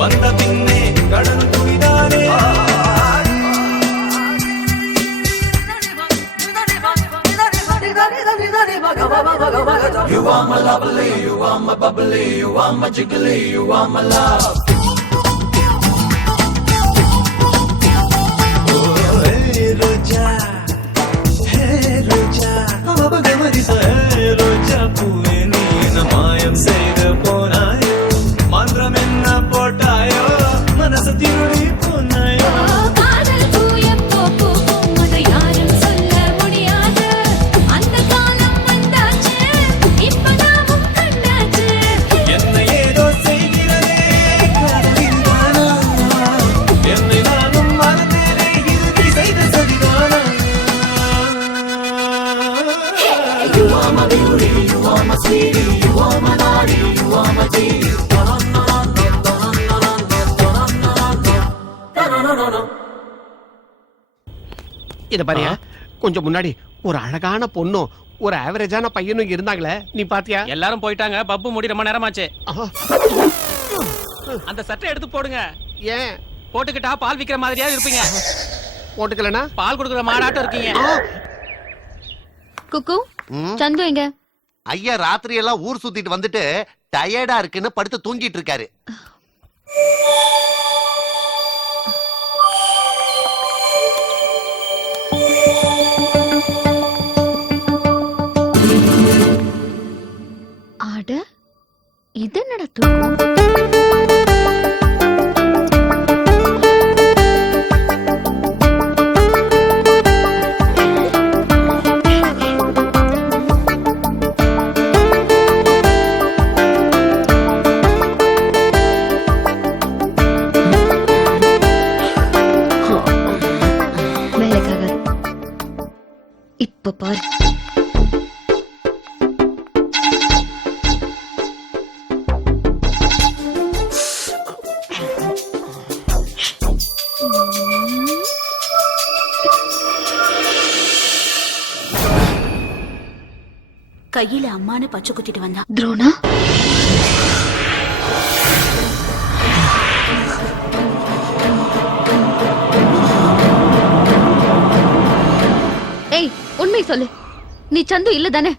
வந்த பின்னே கடல் துடிதானே இத பாரியா, கொஞ்சம் முன்னாடி ஒரு அழகான பொண்ணும் ஒரு ஆவரேஜான பையனும் இருந்தாங்களே, நீ பாத்தியா? எல்லாரும் போயிட்டாங்க. பப்பு மூடி ரொம்ப நேரமாச்சு. அந்த சட்டை எடுத்து போடுங்க. ஏன்? போட்டுக்கிட்டா பால் விக்கிற மாதிரியா இருப்பீங்க. போட்டுக்கலனா பால் கொடுக்குற மாடாட்டம் இருக்கீங்க. குக்கு சந்து எங்க? ஐயா ராத்திரி எல்லாம் ஊர் சுத்திட்டு வந்துட்டு டயர்டா இருக்குன்னு படுத்து தூங்கிட்டு இருக்காரு. அட இது என்னடா தூக்கம்? வேலைக்காக இப்ப பாரு. கையில அம்மானு பச்சை குத்திட்டு வந்தான். துரோணா ஏய், உண்மை சொல்லு. நீ சந்து இல்ல தானே?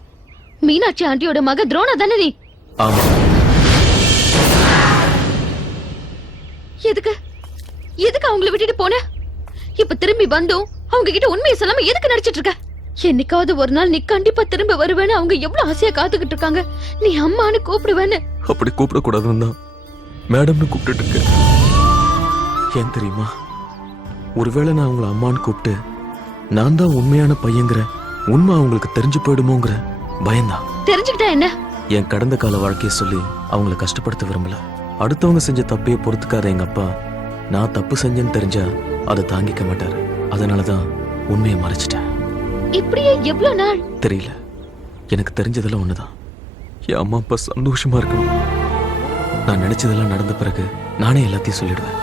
மீனாட்சி ஆண்டியோட மக துரோணா தானே நீ? ஆமா. எதுக்கு எதுக்கு அவங்கள விட்டுட்டு போன? இப்ப திரும்பி வந்தும் அவங்க கிட்ட உண்மையை சொல்லாம எதுக்கு நடிச்சிட்டு இருக்க? என்னைக்காவது ஒரு நாள் நீ கண்டிப்பா திரும்ப வருவேன்னு அவங்க எவ்வளவு ஆசையா காத்துக்கிட்டு இருக்காங்க. நீ அம்மான்னு கூப்பிடுவேன்னு. அப்படி கூப்பிடக்கூடாதுன்னு தான் மேடம்னு கூப்பிட்டு இருக்கேன். ஏன் தெரியுமா? ஒருவேளை நான் அவங்கள அம்மான்னு கூப்பிட்டு நான் தான் உண்மையான பையங்கிற உண்மை அவங்களுக்கு தெரிஞ்சு போயிடுமோங்கிற பயம்தான். தெரிஞ்சுக்கிட்டா என்ன? என் கடந்த கால வாழ்க்கையை சொல்லி அவங்கள கஷ்டப்படுத்த விரும்பல. அடுத்தவங்க செஞ்ச தப்பையே பொறுத்துக்காத எங்க அப்பா நான் தப்பு செஞ்சேன்னு தெரிஞ்சா அதை தாங்கிக்க மாட்டாரு. அதனாலதான் உண்மையை மறைச்சிட்டேன். இப்படியே எவ்வளவு நாள்? தெரியல. எனக்கு தெரிஞ்சதெல்லாம் ஒண்ணுதான். என் அம்மா அப்பா சந்தோஷமா இருக்கணும். நான் நினைச்சதெல்லாம் நடந்த பிறகு நானே எல்லாத்தையும் சொல்லிடுவேன்.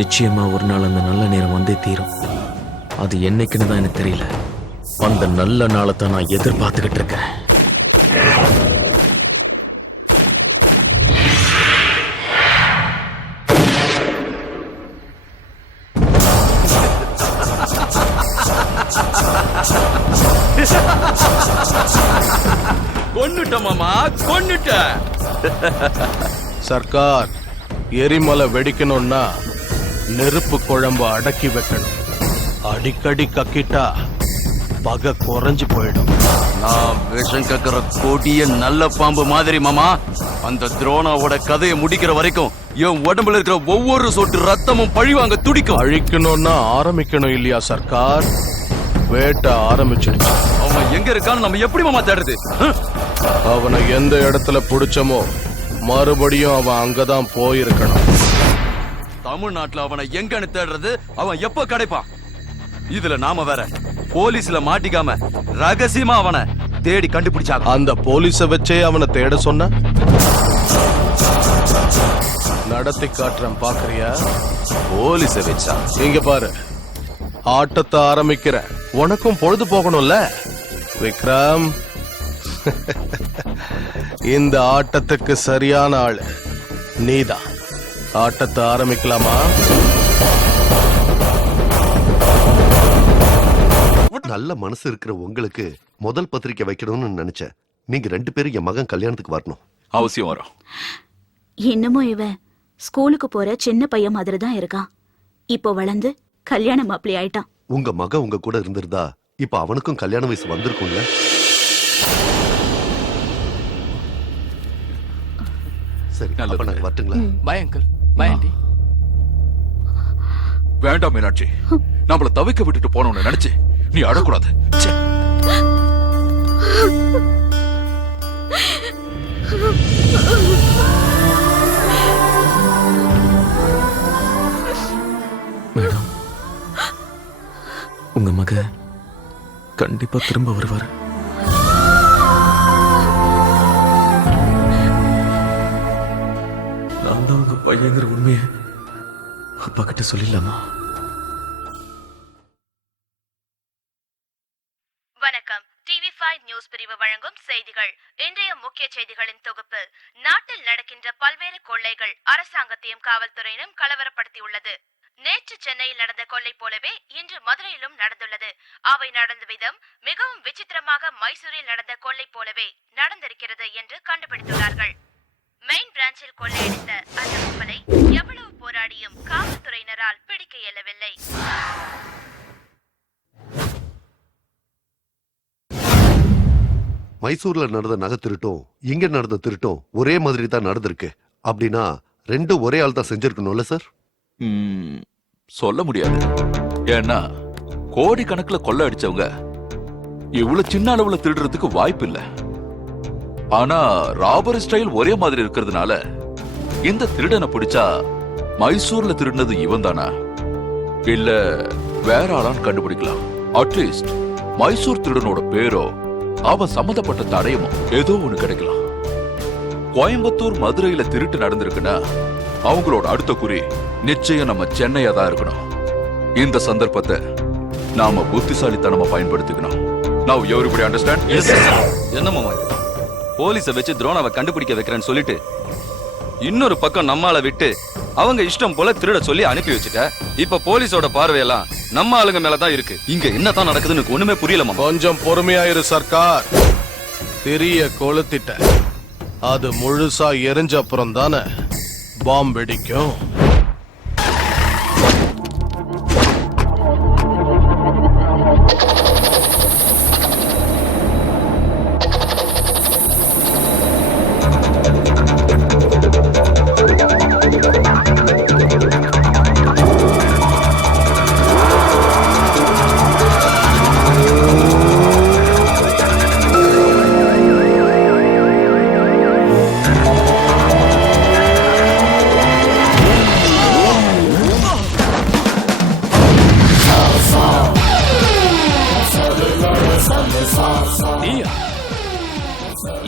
நிச்சயமா ஒரு நாள் அந்த நல்ல நேரம் வந்தே தீரும். அது என்னைக்குன்னு தான் எனக்கு தெரியல. அந்த நல்ல நாளை தான் நான் எதிர்பார்த்துக்கிட்டு இருக்கேன். கொன்னுட்ட மாமா, கொன்னுட்ட. சர்க்கார், எரிமலை வெடிக்கணும்னா நெருப்பு குழம்பு அடக்கி வைக்கணும். அடிக்கடி கக்கிட்டா பகை குறைஞ்சு போயிடும். நான் விஷம் கக்கிற கொடிய நல்ல பாம்பு மாதிரி மாமா. அந்த துரோணாவோட கதையை முடிக்கிற வரைக்கும் என் உடம்புல இருக்கிற ஒவ்வொரு சொட்டு ரத்தமும் பழிவாங்க துடிக்கும். அழிக்கணும்னா ஆரம்பிக்கணும் இல்லையா சர்க்கார்? வேட்டை ஆரம்பிச்சிடுச்சு. அவன் எங்க இருக்கான்னு நம்ம எப்படி மாமா தேடுறது? அவனை எந்த இடத்துல புடிச்சமோ மறுபடியும் அவன் அங்கதான் போயிருக்கணும். தமிழ்நாட்டுல அவனை எங்கன்னு தேடுறது? அவன் எப்ப கிடைப்பான்? இதுல நாம வேற போலீஸ்ல மாட்டிக்காம ரகசியமா அவனை தேடி கண்டுபிடிச்சாங்க. அந்த போலீஸ வச்சே அவனை தேட சொன்ன நடத்தி காட்டுறேன், பாக்குறியா? போலீஸ வச்சா? இங்க பாரு, ஆட்டத்தை ஆரம்பிக்கிற. உனக்கும் பொழுது போகணும்ல விக்ரம். இந்த ஆட்டத்துக்கு சரியான ஆளு நீதான். ஆட்டத்தை ஆரம்பிக்கலாமா? நல்ல மனசு இருக்கிற உங்களுக்கு முதல் பத்திரிக்கை வைக்கணும்னு நினைச்சேன். நீங்க 2 பேரும் என் மகன் கல்யாணத்துக்கு வரணும். அவசியம் வரும். இன்னமும் இவன் ஸ்கூலுக்கு போற சின்ன பையன் மாதிரி தான் இருக்கான். இப்போ வளர்ந்து கல்யாண மாப்பிள்ளை ஆயிட்டான். உங்க மகன் உங்க கூட இருந்திருந்தா இப்ப அவனுக்கும் கல்யாண வயசு வந்திருக்கும்ல. சரி, அப்ப நாங்க வரட்டுங்களா? Bye uncle, bye aunty. வேண்டாம் மீனாட்சி, நம்மள தவிக்க விட்டுட்டு போனோம்னு நினைச்சு நீ அழக்கூடாது. ச்சே. மேடம், உங்க மக கண்டிப்பா திரும்ப வருவாரு. நான் தான் உங்க பையங்கிற உண்மையை அப்பா கிட்ட சொல்லிடலாமா? வணக்கம். TV5 நியூஸ் பிரிவு வழங்கும் செய்திகள். இன்றைய முக்கிய செய்திகளின் தொகுப்பு. நாட்டில் நடக்கின்ற பல்வேறு கொள்ளைகள் அரசாங்கத்தையும் காவல்துறையினும் கலவரப்படுத்தியுள்ளது. நேற்று சென்னையில் நடந்த கொள்ளை போலவே இன்று மதுரையிலும் நடந்துள்ளது. அவை நடந்த விதம் மிகவும் விசித்திரமாக மைசூரில் நடந்த கொள்ளை போலவே நடந்திருக்கிறது என்று கண்டுபிடித்துள்ளார்கள். மெயின் பிரான்சில் கொள்ளையடித்த அந்த கும்பலை எவ்வளவு போராடியும் காவல்துறையினரால் பிடிக்க இயலவில்லை. மைசூர்ல நடந்த நகை திருட்டும் இங்க நடந்த திருட்டும் ஒரே மாதிரி தான் நடந்திருக்கு. அப்படின்னா 2 ஒரே ஆள் தான் செஞ்சிருக்கணும்ல சார்? சொல்ல முடியாது. ஏன்னா கோடி கணக்குல கொள்ள அடிச்சவங்க இவ்வளவு சின்ன அளவுல திருடுறதுக்கு வாய்ப்பு இல்ல. ஆனா ராபரி ஸ்டைல் ஒரே மாதிரி இருக்கிறதுனால இந்த திருடனை பிடிச்சா மைசூர்ல திருடினது இவன் தானா இல்ல வேற ஆளான்னு கண்டுபிடிக்கலாம். அட்லீஸ்ட் மைசூர் திருடனோட பேரோ அவன் சம்பந்தப்பட்ட தடயமோ ஏதோ ஒண்ணு கிடைக்கலாம். கோயம்புத்தூர் மதுரையில திருட்டு நடந்திருக்குன்னா அவங்களோட அடுத்த குறி நிச்சயம் நம்ம சென்னையா தான் இருக்கணும். இந்த சந்தர்ப்பத்தை நாம புத்திசாலித்தனமா பயன்படுத்திக்கணும். Now everybody understand? என்ன மாமா போலீஸை வச்சு துரோணாவை கண்டுபிடிக்க வைக்கிறேன்னு சொல்லிட்டு இன்னொரு பக்கம் நம்மால விட்டு அவங்க இஷ்டம் போல திருட சொல்லி அனுப்பி வச்சுட்ட. இப்ப போலீஸோட பார்வையெல்லாம் நம்ம ஆளுங்க மேலதான் இருக்கு. இங்க என்னதான் நடக்குதுன்னு ஒண்ணுமே புரியல மாமா. கொஞ்சம் பொறுமையாயிரு சர்க்கார். தெரிய கொளுத்திட்ட, அது முழுசா எரிஞ்ச அப்புறம் தானே பாம்பு வெடிக்கும்.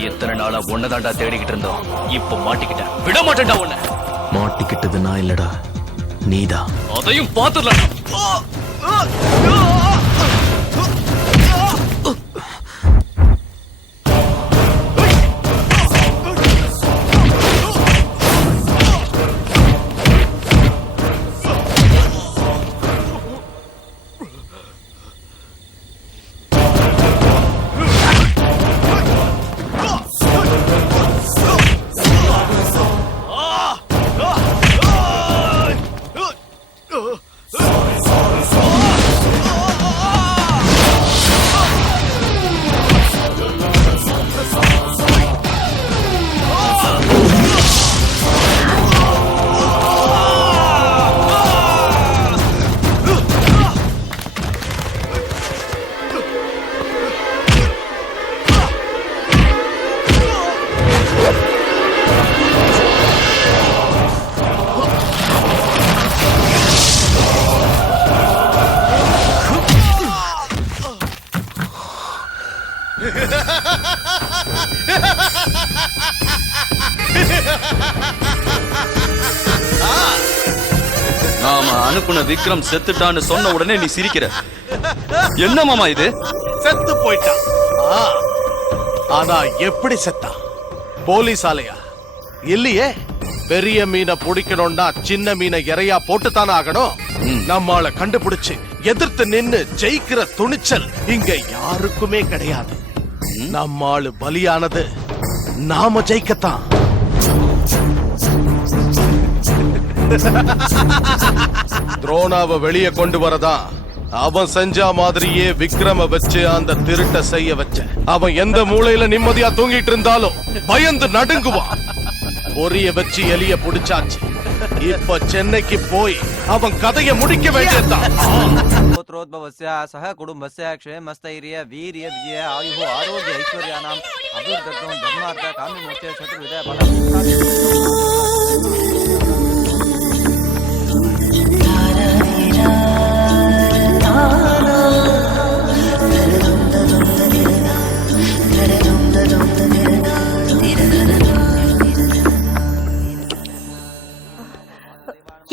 எத்தனை நாளா ஒன்னதாண்டா தேடிக்கிட்டு இருந்தோம். இப்ப மாட்டிக்கிட்டேன். விட மாட்டேன்டா உன்னை. மாட்டிக்கிட்டது நான் இல்லடா, நீதான். அதையும் பாத்துடலாம். நாம அனுப்புன விக்ரம் செத்துட்டான்னு சொன்ன உடனே நீ சிரிக்கிற. என்ன மாமா இது? செத்து போயிட்டான். ஆனா எப்படி செத்தான்? போலீஸ் ஆலையா? இல்லையே. பெரிய மீனை பிடிக்கணும்னா சின்ன மீனை இறையா போட்டுத்தானே ஆகணும். நம்மால கண்டுபிடிச்சு எதிர்த்து நின்னு ஜெயிக்கிற துணிச்சல் இங்க யாருக்குமே கிடையாது. நம்ம ஆளு பலியானது நாம ஜெயிக்கத்தான். துரோணாவை வெளியே கொண்டு வரதா அவன் செஞ்ச மாதிரியே விக்ரம வச்சு அந்த திருட்ட செய்ய வச்ச. அவன் எந்த மூலையில நிம்மதியா தூங்கிட்டு இருந்தாலும் பயந்து நடுங்குவான். பொரிய வச்சு எலிய புடிச்சாச்சு. இப்ப சென்னைக்கு போய் அவன் கதையை முடிக்க வேண்டியதுதான். गोत्रोद्भवस्य सह कुटुम्बस्य क्षेमस्थैर्य वीर्य विजय आयुः आरोग्य ऐश्वर्याणाम् अभिवृद्धिं धर्मार्थ काम्यमोक्ष चतुर्विध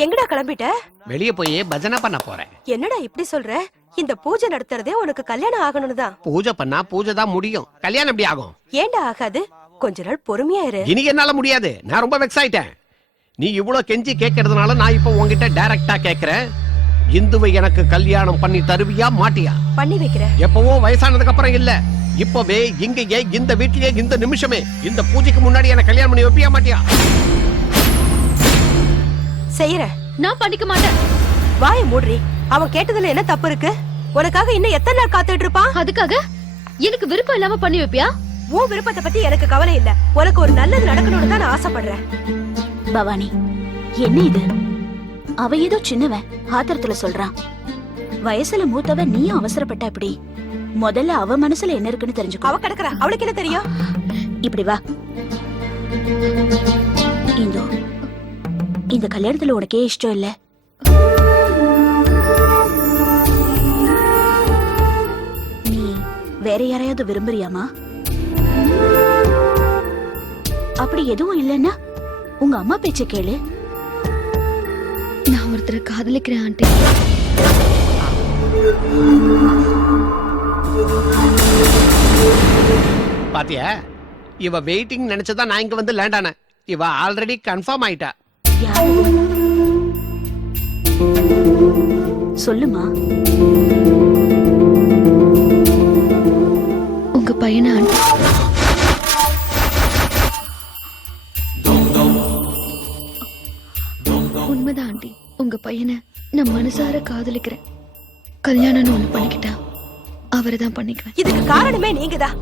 எங்கடா கிளம்பிட்ட? வெளிய போய் பஜனை பண்ண போறேன். என்னடா இப்படி சொல்ற? இந்த பூஜை நடத்துறதே உனக்கு கல்யாணம் ஆகணும்னு தான். பூஜை பண்ணா பூஜை தான் முடியும், கல்யாணம் எப்படி ஆகும்? ஏன்டா ஆகாது? கொஞ்ச நாள் பொறுமையா இரு. இன்னைக்கு என்னால முடியாது, நான் ரொம்ப வெக்ஸ் ஆயிட்டேன். நீ இவ்வளவு கெஞ்சி கேட்கறதுனால நான் இப்ப உன்கிட்ட டைரக்டா கேக்குறேன். இந்துவை எனக்கு கல்யாணம் பண்ணி தருவியா மாட்டியா? பண்ணி வைக்கிறேன். எப்பவோ வயசானதுக்கு அப்புறம் இல்ல, இப்பவே இங்கேயே இந்த வீட்டிலேயே இந்த நிமிஷமே இந்த பூஜைக்கு முன்னாடி எனக்கு கல்யாணம் பண்ணி வைப்பியா மாட்டியா? செய்யறேன். நான் பண்ணிக்க மாட்டேன். வாய மூடுறி. அவன் கேட்டதுல என்ன தப்பு இருக்கு? உனக்காக இன்னும் எத்தனை நாள் காத்துட்டு இருப்பான்? அதுக்காக எனக்கு விருப்பம் இல்லாம பண்ணி வைப்பியா? உன் விருப்பத்தை பத்தி எனக்கு கவலை இல்ல. உனக்கு ஒரு நல்லது நடக்கணும்னு தான் நான் ஆசைப்படுறேன். பவானி, என்ன இது? அவ ஏதோ சின்னவன் ஆத்திரத்துல சொல்றான். வயசுல மூத்தவன் நீயும் அவசரப்பட்ட அப்படி. முதல்ல அவ மனசுல என்ன இருக்குன்னு தெரிஞ்சுக்கோ. அவ கிடக்குறா, அவளுக்கு என்ன தெரியும்? இப்படி வா. இந்து, இந்த கல்யாணத்துல உனக்கே இஷ்டம் இல்ல? நீ வேற யாரையாவது விரும்புறியாமா? அப்படி எதுவும் இல்லைன்னா உங்க அம்மா பேச்ச கேளு. நான் ஒருத்தரை காதலிக்கிறேன் ஆண்டி. பாத்தியா, இவ வெயிட்டிங் நினைச்சதா நான் இங்க வந்து லேண்ட் ஆனேன். இவ ஆல்ரெடி கன்ஃபார்ம் ஆயிட்டா. சொல்லுமா. உங்க பையனை ஆண்டி. உண்மைதான் ஆண்டி, உங்க பையனை நான் மனசார காதலிக்கிறேன். கல்யாணம்னு ஒண்ணு பண்ணிக்கிட்டா அவரை தான் பண்ணிக்குவேன். இதுக்கு காரணமே நீங்கதான்.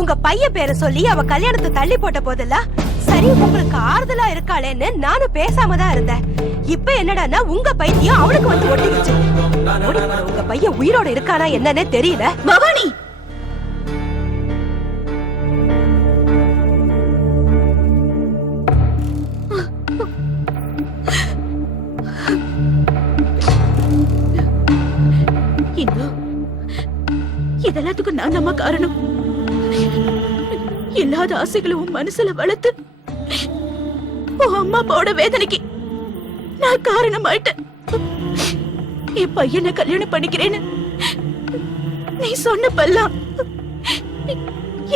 உங்க பையன் பேரை சொல்லி அவ கல்யாணத்தை தள்ளி போட்ட போதெல்லாம் சரி உங்களுக்கு ஆறுதலா இருக்காளேன்னு நானும் பேசாம தான் இருந்தேன். இப்ப என்னடான்னா உங்க பையன் அவனுக்கு வந்து ஒட்டிக்கிச்சு. உங்க பையன் உயிரோட இருக்கானா என்னன்னே தெரியல. பவானி, இதெல்லாத்துக்கும் நான் நம்ம காரணம். இல்லாத ஆசைகளை உன் மனசுல வளர்த்து உன் அம்மா அப்பாவோட வேதனைக்கு நான் காரணமாயிட்டேன். என் பையனை கல்யாணம் பண்ணிக்கிறேன்னு நீ சொன்னப்பெல்லாம்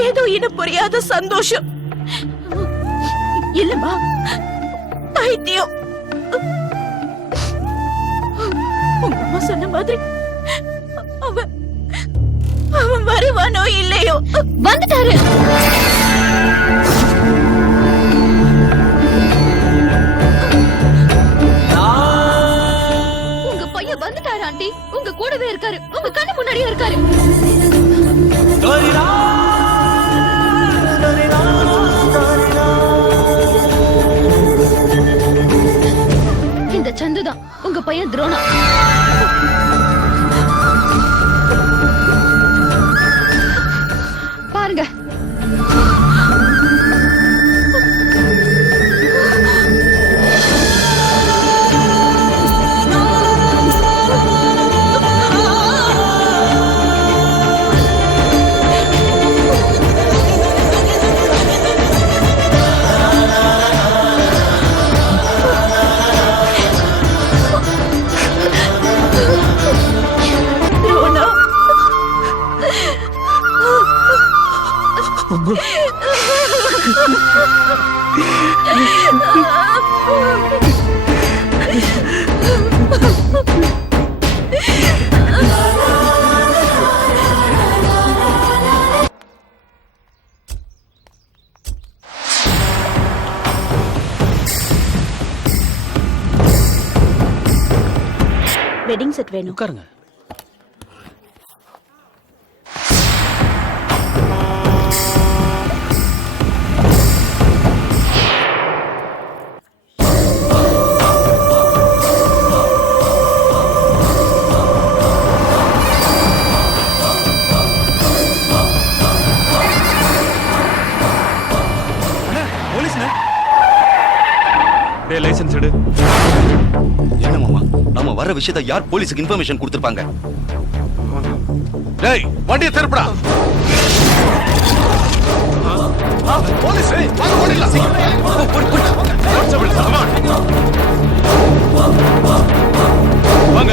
ஏதோ இன புரியாத சந்தோஷம். இல்லம்மா, பைத்தியம். உங்க அம்மா சொன்ன மாதிரி அவன் வருவானோ இல்லையோ. வந்துட்டாரு. உங்க பையன் வந்துட்டாரு ஆண்டி. உங்க கூடவே இருக்காரு, உங்க கண்ணு முன்னாடியே இருக்காரு. இந்த சந்துதான் உங்க பையன் துரோணா. பாருங்க. வெட்டிங் செட் வேணும். உட்காருங்க. லைசென்ஸ் எடு. என்ன மாமா, நம்ம வர விஷயத்தை யார் போலீஸுக்கு இன்ஃபர்மேஷன் கொடுத்திருப்பாங்க? டேய் வண்டியை திருப்புடா. போலீஸ் வாங்க ஓடிடலாம். வாங்க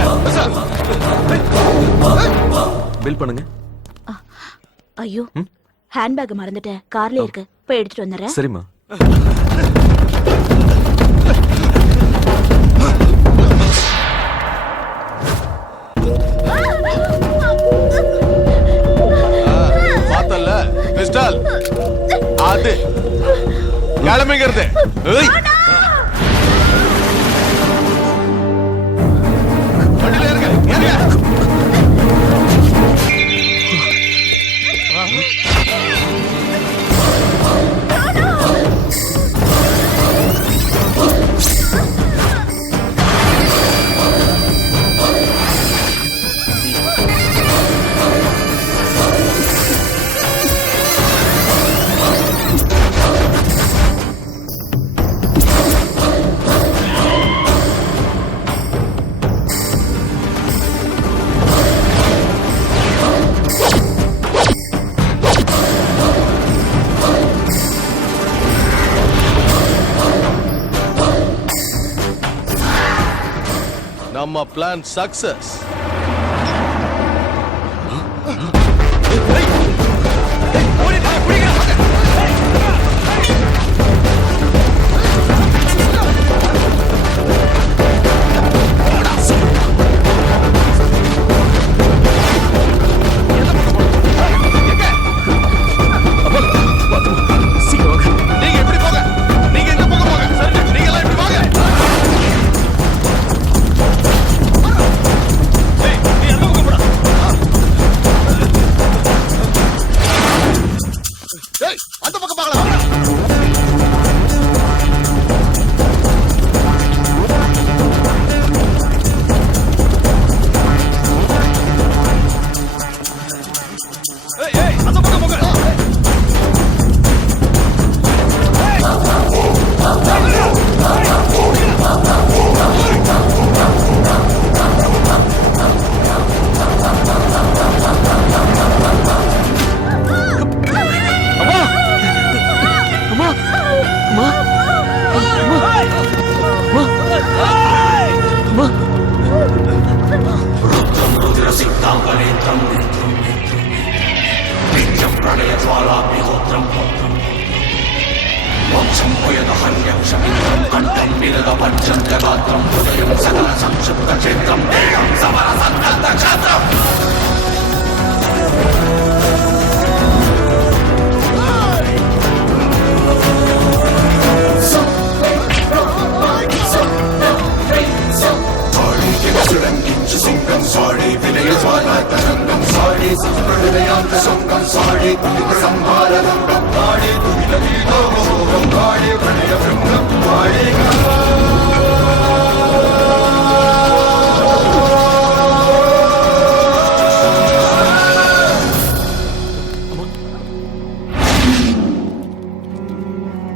பில் பண்ணுங்க. ஐயோ, ஹேண்ட்பேக் மறந்துட்டேன். கார்ல இருக்கு, போய் எடுத்துட்டு வந்துடுறேன். சரிம்மா. பார்த்தல்ல பிஸ்டல் அது கிளம்பிங்கிறது. வண்டியில இருங்க ஏறுங்க. நம்ம பிளான் சக்சஸ். நீங்க எப்படி போங்க, நீங்க இந்த பக்கம் போங்க, நீங்க எல்லாம் இப்படி வாங்க. அந்த பக்கம் பார்க்கலாம். அந்த பக்கம் போங்க.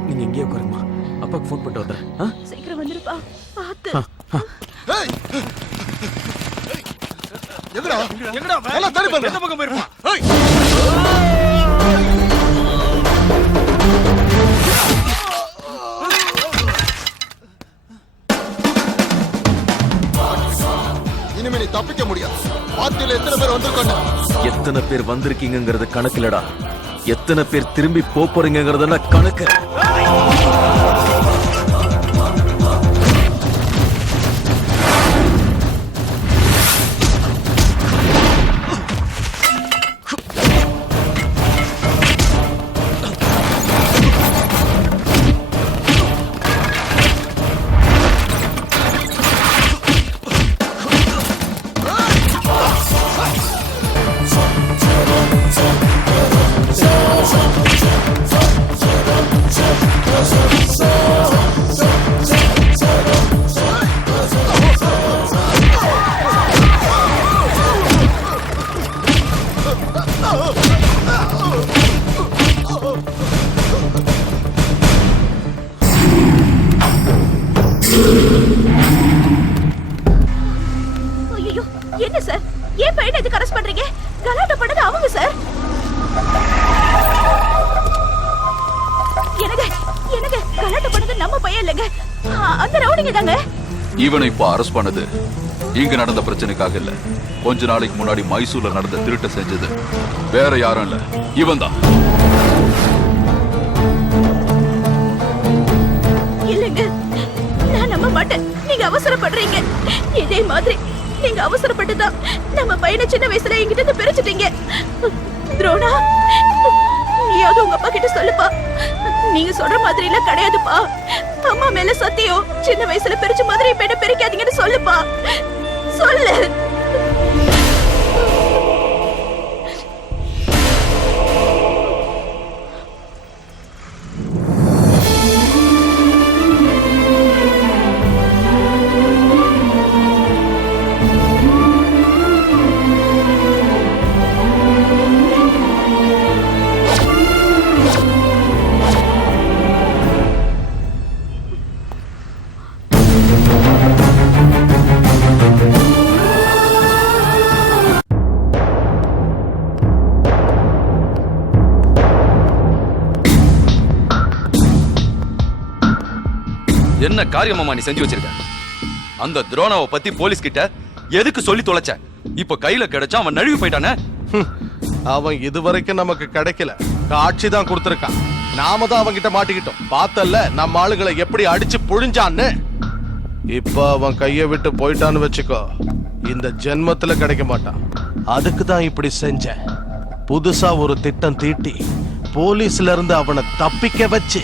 நீங்க எங்கேயே உட்காருங்கம்மா. அப்பாக்கு ஃபோன் பண்ணிட்டு வந்துடுறேன். சீக்கிரம் வந்துருப்பா, பாத்து. எங்கடா எங்கடா எல்லாம் தேடி பாருங்க. எந்த பக்கம் போயிருப்பான்? இனிமே நீ தப்பிக்க முடியாது. பாத்தியில எத்தனை பேர் வந்திருக்காங்க? எத்தனை பேர் வந்திருக்கீங்கிறது கணக்குலடா, எத்தனை பேர் திரும்பி போறீங்கிறதுல கணக்கு. பயம் இல்லைங்க. அந்த ரவுடிங்க தாங்க. இவனை இப்ப அரெஸ்ட் பண்ணது இங்க நடந்த பிரச்சனைக்காக இல்ல. கொஞ்ச நாளைக்கு முன்னாடி மைசூர்ல நடந்த திருட்ட செஞ்சது வேற யாரும் இல்ல, இவன் தான். இல்லைங்க, நான் நம்ப மாட்டேன். நீங்க அவசரப்படுறீங்க. இதே மாதிரி நீங்க அவசரப்பட்டுதான் நம்ம பையனை சின்ன வயசுல என்கிட்ட இருந்து பிரிச்சுட்டீங்க. துரோணா, நீயாவது உங்க அப்பா கிட்ட சொல்லுப்பா. நீங்க சொல்ற மாதிரி எல்லாம் கிடையாதுப்பா. அம்மா மேல சத்தியம், சின்ன வயசுல பிரிச்ச மாதிரி இப்ப என்ன பிரிக்காதீங்கன்னு சொல்லுப்பா. சொல்லு. என்ன காரியமாமா நீ செஞ்சு வச்சிருக்க? அந்த துரோணாவை பத்தி போலீஸ் கிட்ட எதுக்கு சொல்லி தொலைச்ச? இப்ப கையில கிடைச்சா அவன் நழுவி போயிட்டானே. அவன் இதுவரைக்கும் நமக்கு கிடைக்கல, காட்சி தான் கொடுத்திருக்கான். நாம தான் அவன் கிட்ட மாட்டிக்கிட்டோம். பார்த்தல்ல நம்ம ஆளுகளை எப்படி அடிச்சு புழிஞ்சான்னு. இப்ப அவன் கைய விட்டு போயிட்டான்னு வச்சுக்கோ, இந்த ஜென்மத்துல கிடைக்க மாட்டான். அதுக்கு தான் இப்படி செஞ்சேன். புதுசா ஒரு திட்டம் தீட்டி போலீஸ்ல இருந்து அவனை தப்பிக்க வச்சு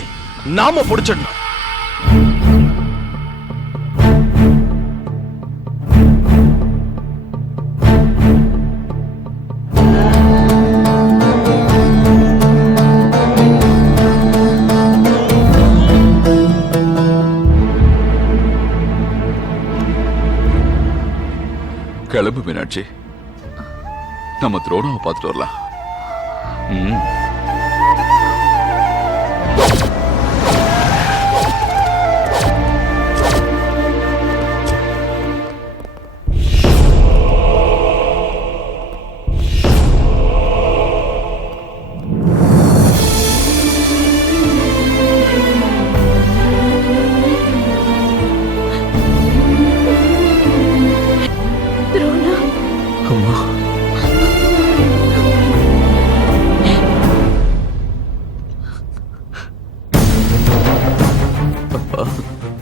நாம புடிச்சிடணும். கிளம்பு மீனாட்சி, நம்ம துரோணாவை பார்த்துட்டு வரலாம்.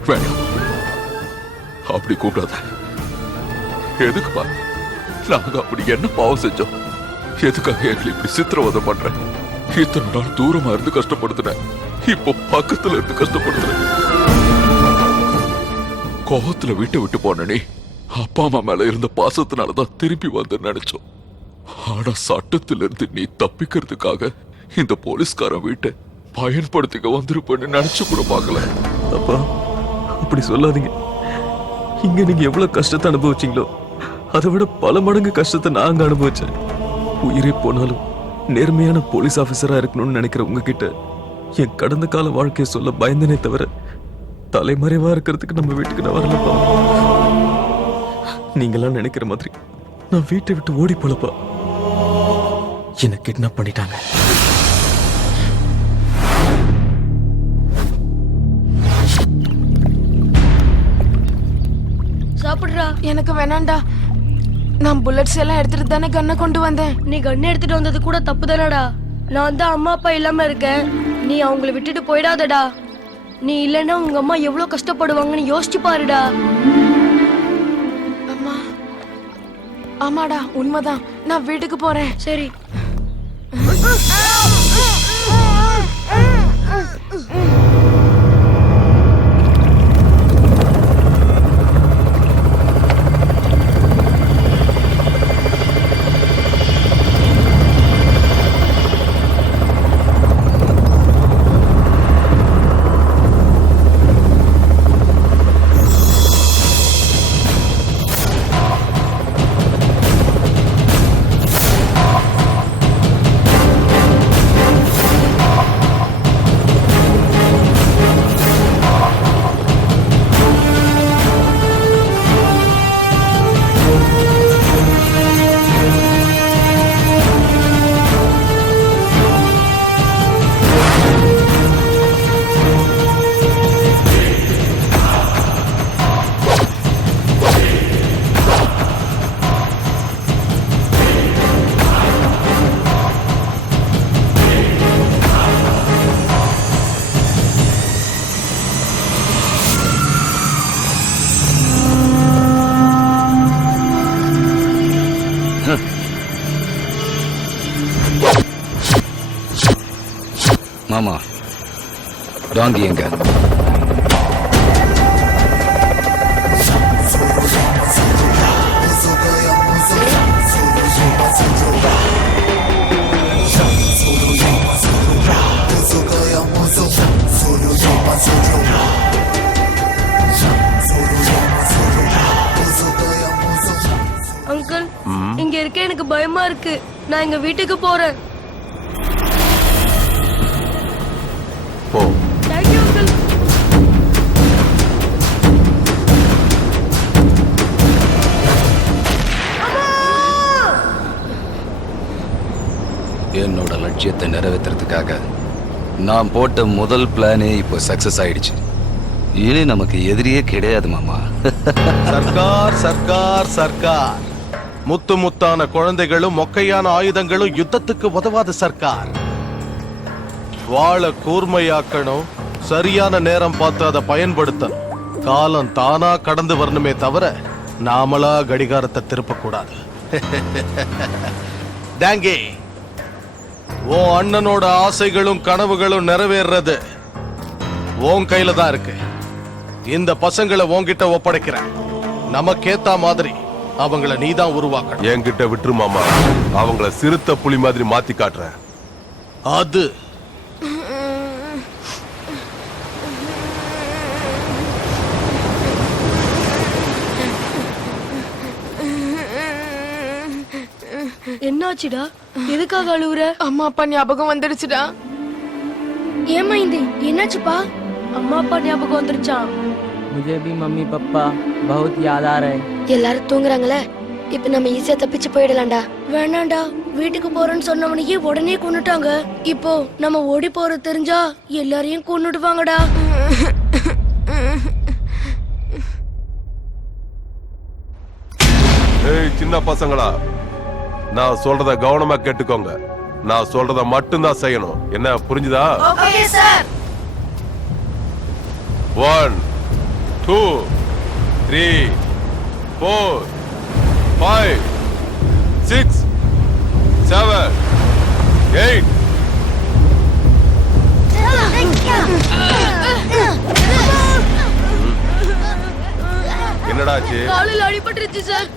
வேண்டாம், அப்படி கூப்பிடாத. எதுக்குப்பா? நாங்க அப்படி என்ன பாவம் செஞ்சோம்? எதுக்காக எங்களை இப்படி சித்திரவதை பண்ற? இத்தனை நாள் தூரமா இருந்து கஷ்டப்படுத்துறேன், இப்போ பக்கத்துல இருந்து கஷ்டப்படுத்துறேன். கோவத்துல வீட்டை விட்டு போன நீ அப்பா அம்மா மேல இருந்த பாசத்தினாலதான் திருப்பி வந்து நினைச்சோம். ஆனா சட்டத்துல இருந்து நீ தப்பிக்கிறதுக்காக இந்த போலீஸ்காரன் வீட்டை பயன்படுத்திக்க வந்திருப்பேன்னு நினைச்சு கூட பார்க்கல. அப்பா, அப்படி சொல்லாதீங்க. இங்க நீங்க எவ்வளவு கஷ்டத்தை அனுபவிச்சீங்களோ அதை விட பல மடங்கு கஷ்டத்தை நாங்க அனுபவிச்சேன். உயிரே போனாலும் நேர்மையான போலீஸ் ஆபீசரா இருக்கணும்னு நினைக்கிற உங்ககிட்ட என் கடந்த கால வாழ்க்கையை சொல்ல பயந்தனே தவிர தலைமறைவா இருக்கிறதுக்கு நம்ம வீட்டுக்கு நான் வரலப்பா. நீங்களாம் நினைக்கிற மாதிரி நான் வீட்டை விட்டு ஓடி போலப்பா. என்ன கிட்னாப் பண்ணிட்டாங்க. சாப்பிடுறா. எனக்கு வேணாண்டா. நான் புல்லட்ஸ் எல்லாம் எடுத்துட்டு தானே கண்ணை கொண்டு வந்தேன். நீ கண்ணை எடுத்துட்டு வந்தது கூட தப்பு தானடா. நான் தான் அம்மா அப்பா இல்லாம இருக்கேன், நீ அவங்கள விட்டுட்டு போயிடாதடா. நீ இல்லைன்னா உங்க அம்மா எவ்வளவு கஷ்டப்படுவாங்கன்னு யோசிச்சு பாருடா. அம்மா, ஆமாடா உண்மைதான். நான் வீட்டுக்கு போறேன். சரி. மாமா டாங்கி எங்க? அங்கிள் இங்க இருக்க எனக்கு பயமா இருக்கு. நான் எங்க வீட்டுக்கு போறேன். போ. Thank you uncle. என்னோட லட்சியத்தை நிறைவேற்றுறதுக்காக நான் போட்ட முதல் பிளானே இப்போ சக்சஸ் ஆயிடுச்சு. இனி நமக்கு எதிரியே கிடையாது மாமா. சர்க்கார் சர்க்கார் சர்க்கார். முத்து முத்தான குழந்தைகளும் மொக்கையான ஆயுதங்களும் யுத்தத்துக்கு உதவாத சர்க்கார். வாழ கூர்மையாக்கணும், சரியான நேரம் பார்த்து அதை பயன்படுத்தணும். காலம் தானா கடந்து வரணுமே தவிர நாமளா கடிகாரத்தை திருப்பக்கூடாது. டாங்கி, ஓ அண்ணனோட ஆசைகளும் கனவுகளும் நிறைவேறது உன் கையில தான் இருக்கு. இந்த பசங்களை உன்கிட்ட ஒப்படைக்கிறேன். நமக்கேத்த மாதிரி அவங்கள நீதான் உருவாக்கணும். என்கிட்ட விட்டுரு மாமா, அவங்கள சிறுத்தை புலி மாதிரி மாத்தி காட்டுறேன். அது என்னாச்சுடா? எதுக்காக அழுவுற? அம்மா அப்பா ஞாபகம் வந்துடுச்சுடா. ஏமா இந்த என்னாச்சுப்பா? அம்மா அப்பா ஞாபகம் வந்துருச்சா? मुझे भी मम्मी पापा बहुत याद आ रहे हैं. எல்லாரும் தூங்குறாங்களே, இப்ப நம்ம ஈஸியா தப்பிச்சு போயிடலாம்டா. வேணாண்டா, வீட்டுக்கு போறேன்னு சொன்னவனையே உடனே கொன்னுட்டாங்க. இப்போ நம்ம ஓடி போறது தெரிஞ்சா எல்லாரையும் கொன்னுடுவாங்கடா. ஏய் சின்ன பசங்களா, நான் சொல்றத கவனமா கேட்டுக்கோங்க. நான் சொல்றத மட்டும்தான் செய்யணும். என்ன புரிஞ்சுதா? Okay sir. 1 2 3 4 5 6 7 8. என்னடாச்சு? காலில் அடிபட்டுருச்சு சார்.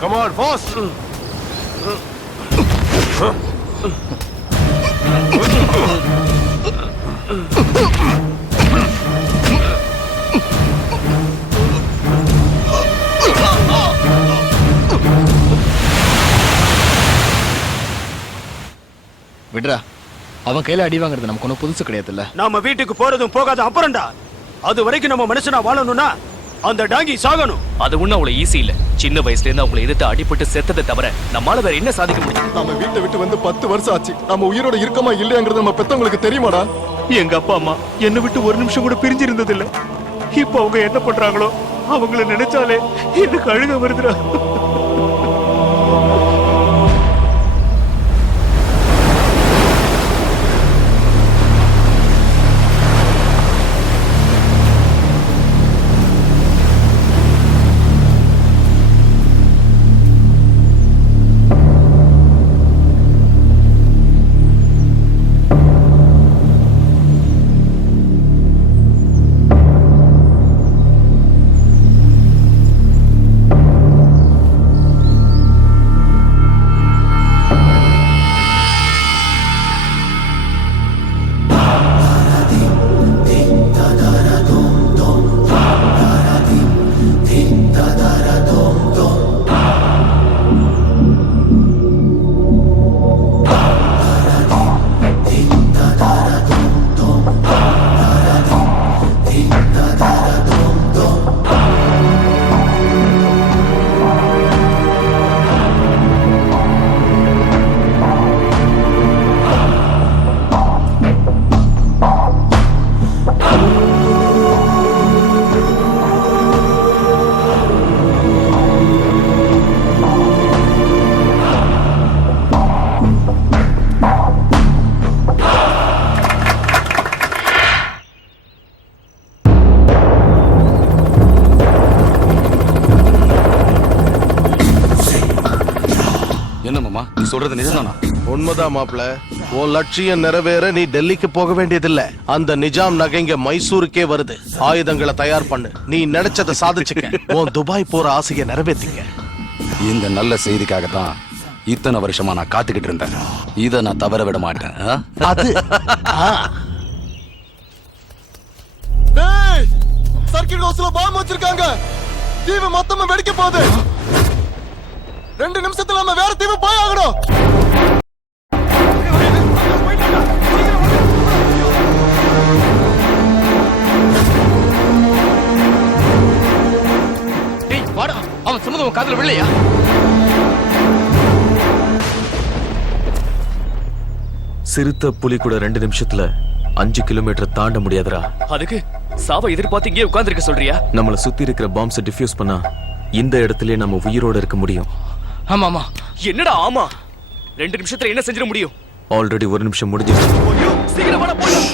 Come on, fast! விடுறா, அவன் கையில அடி வாங்குறது நமக்கு ஒன்றும் புதுசு கிடையாதுல்ல. நாம வீட்டுக்கு போறதும் போகாத அப்புறம்டா. அது வரைக்கும் நம்ம மனுஷனா வாழணும்னா அந்த டாங்கி சாகணும். அது ஒண்ணு அவ்வளவு ஈஸி இல்ல. சின்ன வயசுல இருந்து அவங்களை எதிர்த்து அடிபட்டு செத்ததை தவிர நம்மளால வேற என்ன சாதிக்க முடியும்? நம்ம வீட்டை விட்டு வந்து 10 வருஷம் ஆச்சு. நம்ம உயிரோட இருக்கமா இல்லையாங்கிறது நம்ம பெத்தவங்களுக்கு தெரியுமாடா? எங்க அப்பா அம்மா என்னை விட்டு ஒரு நிமிஷம் கூட பிரிஞ்சிருந்தது இல்ல. இப்ப அவங்க என்ன பண்றாங்களோ அவங்கள நினைச்சாலே எனக்கு அழுக வருதுடா. சொல்றது நிஜம்தானா? உண்மைதான் மாப்ள. உன் லட்சியம் நிறைவேற நீ டெல்லிக்கு போக வேண்டியதில்ல. அந்த நிஜாம் நகைங்க மைசூருக்கே வருது. ஆயுதங்களை தயார் பண்ணு. நீ நினைச்சதை சாதிச்சுக்க. உன் துபாய் போற ஆசையை நிறைவேற்றிக்க. இந்த நல்ல செய்திக்காகத்தான் இத்தனை வருஷமா நான் காத்துக்கிட்டு இருந்தேன். இதை நான் தவற விட மாட்டேன். அது சர்க்கிட் ஹவுஸ்ல பாம்பு வச்சிருக்காங்க. தீவு மொத்தமா வெடிக்க போகுது. 2 நிமிஷத்துல நம்ம வேற தீவு போய் ஆகணும். டேய் வாடா, அவன் சொன்னது உன் காதுல விழலையா? சிறுத்தை புலி கூட 2 நிமிஷத்துல 5 கிலோமீட்டர் தாண்ட முடியாதுடா. அதுக்கு சாவை எதிர்பார்த்து இங்கே உட்கார்ந்திருக்க சொல்றியா? நம்மள சுத்தி இருக்கிற பாம்ஸை டிஃப்யூஸ் பண்ணா இந்த இடத்துலயே நம்ம உயிரோட இருக்க முடியும். ஆமாமா. என்னடா ஆமா? 2 நிமிஷத்துல என்ன செஞ்சிட முடியும்? ஆல்ரெடி 1 நிமிஷம் முடிஞ்சிருச்சு. சீக்கிரம் வாடா போலாம்.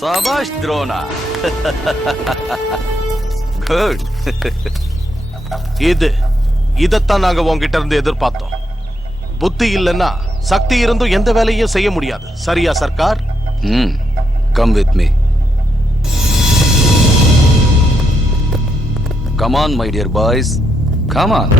சபாஷ் துரோணா. குட். இதத்தான் நாங்க உங்ககிட்ட இருந்து எதிர்பார்த்தோம். புத்தி இல்லைன்னா சக்தி இருந்தும் எந்த வேலையும் செய்ய முடியாது. சரியா Sarkar? Come with me. Come on my dear boys, come on.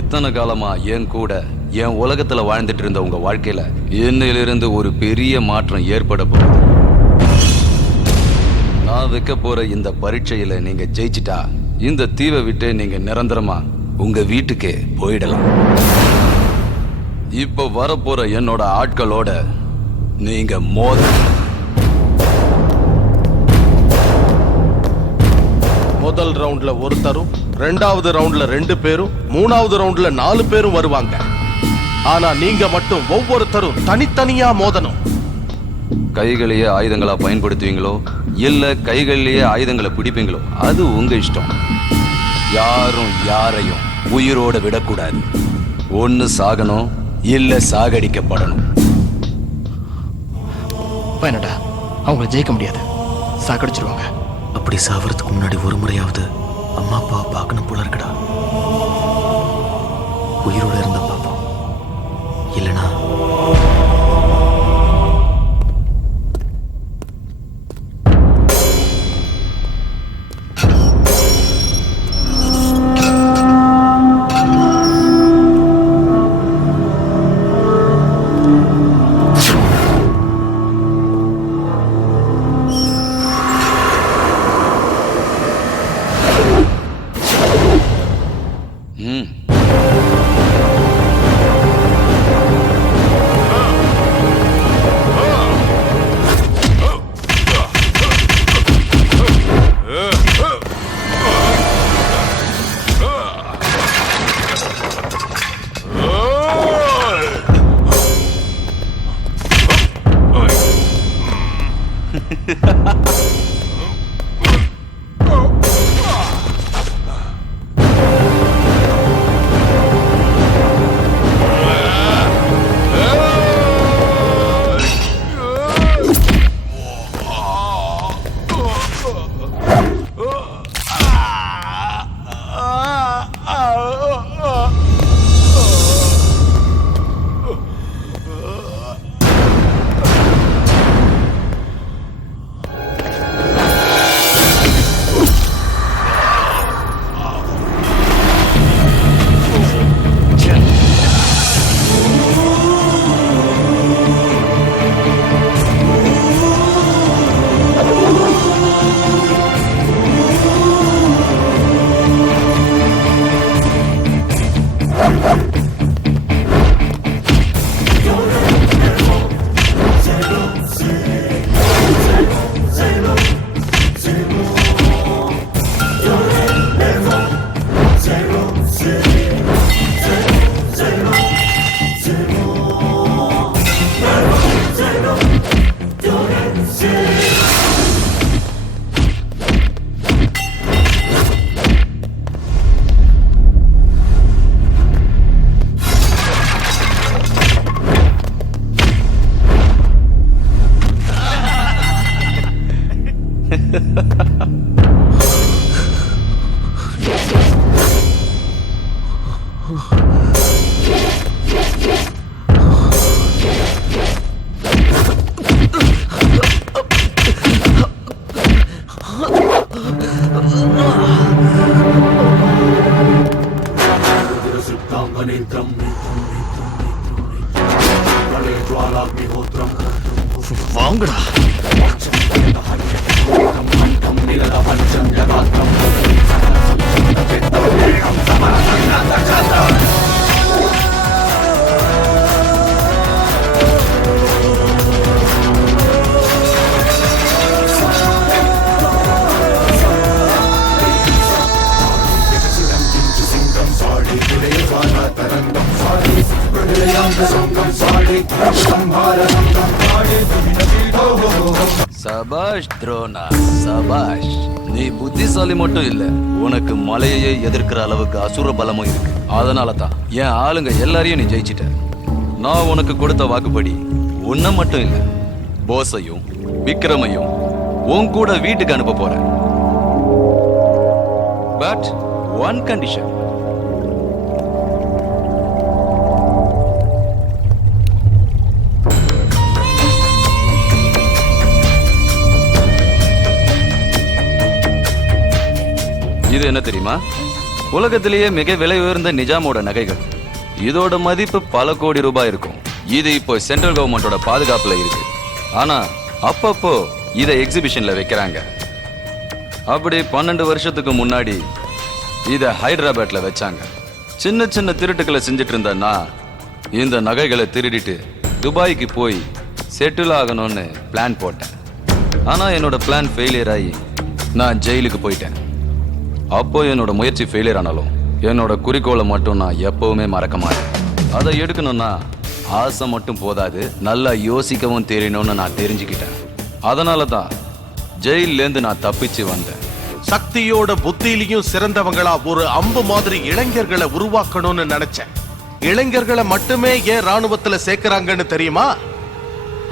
இத்தனை காலமா என் கூட என் உலகத்துல வாழ்ந்துட்டு இருந்த உங்க வாழ்க்கையில என்னிலிருந்து ஒரு பெரிய மாற்றம் ஏற்பட போகுது. நான் வைக்க போற இந்த பரீட்சையில நீங்க ஜெயிச்சிட்டா இந்த தீவை விட்டு நீங்க நிரந்தரமா உங்க வீட்டுக்கே போயிடலாம். இப்ப வரப்போற என்னோட ஆட்களோட நீங்க முதல் ரவுண்ட்ல ஒருத்தரும், 2வது ரவுண்ட்ல 2 பேரும், 3வது ரவுண்ட்ல 4 பேரும் வருவாங்க. ஆனா நீங்க மட்டும் ஒவ்வொருத்தரும் தனித்தனியா மோதணும். கைகளையே ஆயுதங்களா பயன்படுத்துவீங்களோ இல்ல கைகளிலேயே ஆயுதங்களை பிடிப்பீங்களோ அது உங்க இஷ்டம். யாரும் யாரையும் உயிரோட விடக்கூடாது. ஒன்னு சாகணும் இல்ல சாகடிக்கப்படணும். அப்பா என்னடா அவங்கள ஜெயிக்க முடியாது, சாக்கடிச்சிருவாங்க. அப்படி சாவறதுக்கு முன்னாடி ஒரு முறையாவது அம்மா அப்பாவை பார்க்கணும் போல இருக்குடா. உயிரோட இருந்த பாப்போம், இல்லனா வாங்கடா. சபாஷ் துரோணா, சபாஷ். நீ புத்திசாலி மட்டும் இல்ல, உனக்கு மலையையே எதிர்க்கிற அளவுக்கு அசுர பலமும் இருக்கு. அதனால தான் என் ஆளுங்க எல்லாரையும் நீ ஜெயிச்சிட்ட. நான் உனக்கு கொடுத்த வாக்குப்படி உன்னை மட்டும் இல்ல, போஸையும் விக்ரமையும் உன் கூட வீட்டுக்கு அனுப்ப போறேன். But one condition. இது என்ன தெரியுமா? உலகத்திலேயே மிக விலை உயர்ந்த நிஜாமோட நகைகள். இதோட மதிப்பு பல கோடி ரூபாய் இருக்கும். இது இப்போ சென்ட்ரல் கவர்மெண்டோட பாதுகாப்புல இருக்கு. ஆனா அப்பப்போ இதை எக்ஸிபிஷன்ல வைக்கிறாங்க. அப்படி 12 வருஷத்துக்கு முன்னாடி இதை ஹைதராபாத்ல வச்சாங்க. சின்ன சின்ன திருட்டுக்களை செஞ்சுட்டு இருந்தேன்னா இந்த நகைகளை திருடிட்டு துபாய்க்கு போய் செட்டில் ஆகணும்னு பிளான் போட்டேன். ஆனா என்னோட பிளான் ஃபெயிலியர் ஆகி நான் ஜெயிலுக்கு போயிட்டேன். அப்போ என்னோட முயற்சி ஃபெயிலியர் ஆனாலும் என்னோட குறிக்கோளை மட்டும் நான் எப்பவுமே மறக்க மாட்டேன். அதை எடுக்கணும்னா ஆசை மட்டும் போதாது, நல்லா யோசிக்கவும் தெரியணும்னு நான் தெரிஞ்சுக்கிட்டேன். அதனால தான் ஜெயிலேருந்து நான் தப்பிச்சு வந்தேன். சக்தியோட புத்தியிலையும் சிறந்தவங்களா ஒரு அம்பு மாதிரி இளைஞர்களை உருவாக்கணும்னு நினைச்சேன். இளைஞர்களை மட்டுமே ஏன் ராணுவத்துல சேர்க்கறாங்கன்னு தெரியுமா?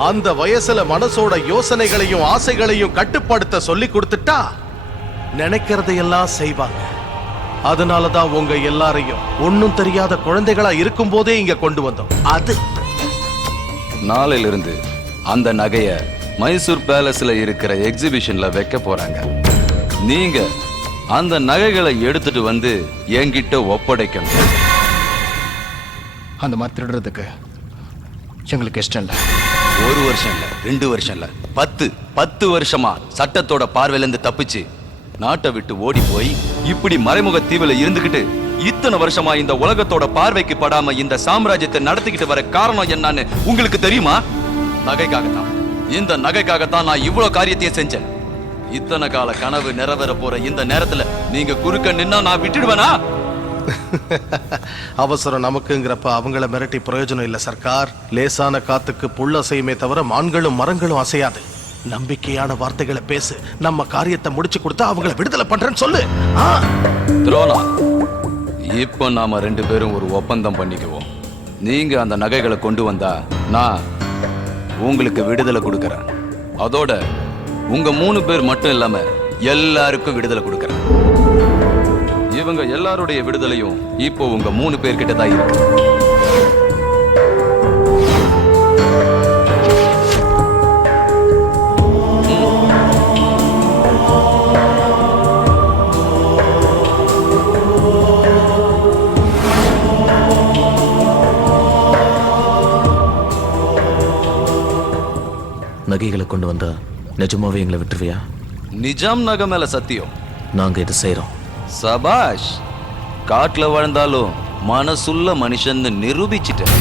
அந்த வயசுல மனசோட யோசனைகளையும் ஆசைகளையும் கட்டுப்படுத்த சொல்லி கொடுத்துட்டா நினைக்கிறதையெல்லாம் செய்வாங்க. அதனாலதான் உங்க எல்லாரையும் ஒன்னும் தெரியாத குழந்தைகளா இருக்கும் போதே இங்க கொண்டு வந்தோம். அது நாளையிலிருந்து அந்த நகைய மைசூர் பேலஸ்ல இருக்கிற எக்ஸிபிஷன்ல வைக்க போறாங்க. நீங்க அந்த நகைகளை எடுத்துட்டு வந்து என்கிட்ட ஒப்படைக்கணும். அந்த மாதிரி திருடுறதுக்கு எங்களுக்கு இஷ்டம் இல்ல. 1 வருஷம் இல்ல, 2 வருஷம் இல்ல, 10 வருஷமா சட்டத்தோட பார்வையில இருந்து தப்பிச்சு நாட்டை விட்டு ஓடி போய் இப்படி மறைமுக தீவுல இருந்துகிட்டு இத்தனை வருஷமா இந்த உலகத்தோட பார்வைக்கு படாம இந்த சாம்ராஜ்யத்தை நடத்திக்கிட்டு வர காரணம் என்னன்னு உங்களுக்கு தெரியுமா? நகைக்காகத்தான். இந்த நகைக்காகத்தான் நான் இவ்வளவு காரியத்தையும் செஞ்சேன். இத்தனை கால கனவு நிறைவேற போற இந்த நேரத்துல நீங்க குறுக்க நின்னா நான் விட்டுடுவேனா? அவசரம் நமக்குங்கிறப்ப அவங்கள மிரட்டி பிரயோஜனம் இல்ல சர்க்கார். லேசான காத்துக்கு புல் அசையுமே தவிர மான்களும் மரங்களும் அசையாது. நம்பிக்கையான வார்த்தைகளை பேசு. நம்ம காரியத்தை முடிச்சு கொடுத்தா அவங்கள விடுதலை பண்றேன்னு சொல்லு. துரோணா, இப்ப நாம 2 பேரும் ஒரு ஒப்பந்தம் பண்ணிக்குவோம். நீங்க அந்த நகைகளை கொண்டு வந்தா நான் உங்களுக்கு விடுதலை கொடுக்கறேன். அதோட உங்க 3 பேர் மட்டும் இல்லாம எல்லாருக்கும் விடுதலை கொடுக்கறேன். இவங்க எல்லாருடைய விடுதலையும் இப்போ உங்க 3 பேர்கிட்ட தான் இருக்கு. நகைகளை கொண்டு வந்தா நிஜமாவே எங்களை விட்டுருவியா? நிஜாம் நகை மேல சத்தியம். நாங்க இது செய்யறோம். சபாஷ். காட்டுல வாழ்ந்தாலும் மனசுள்ள மனுஷன் நிரூபிச்சிட்டேன்.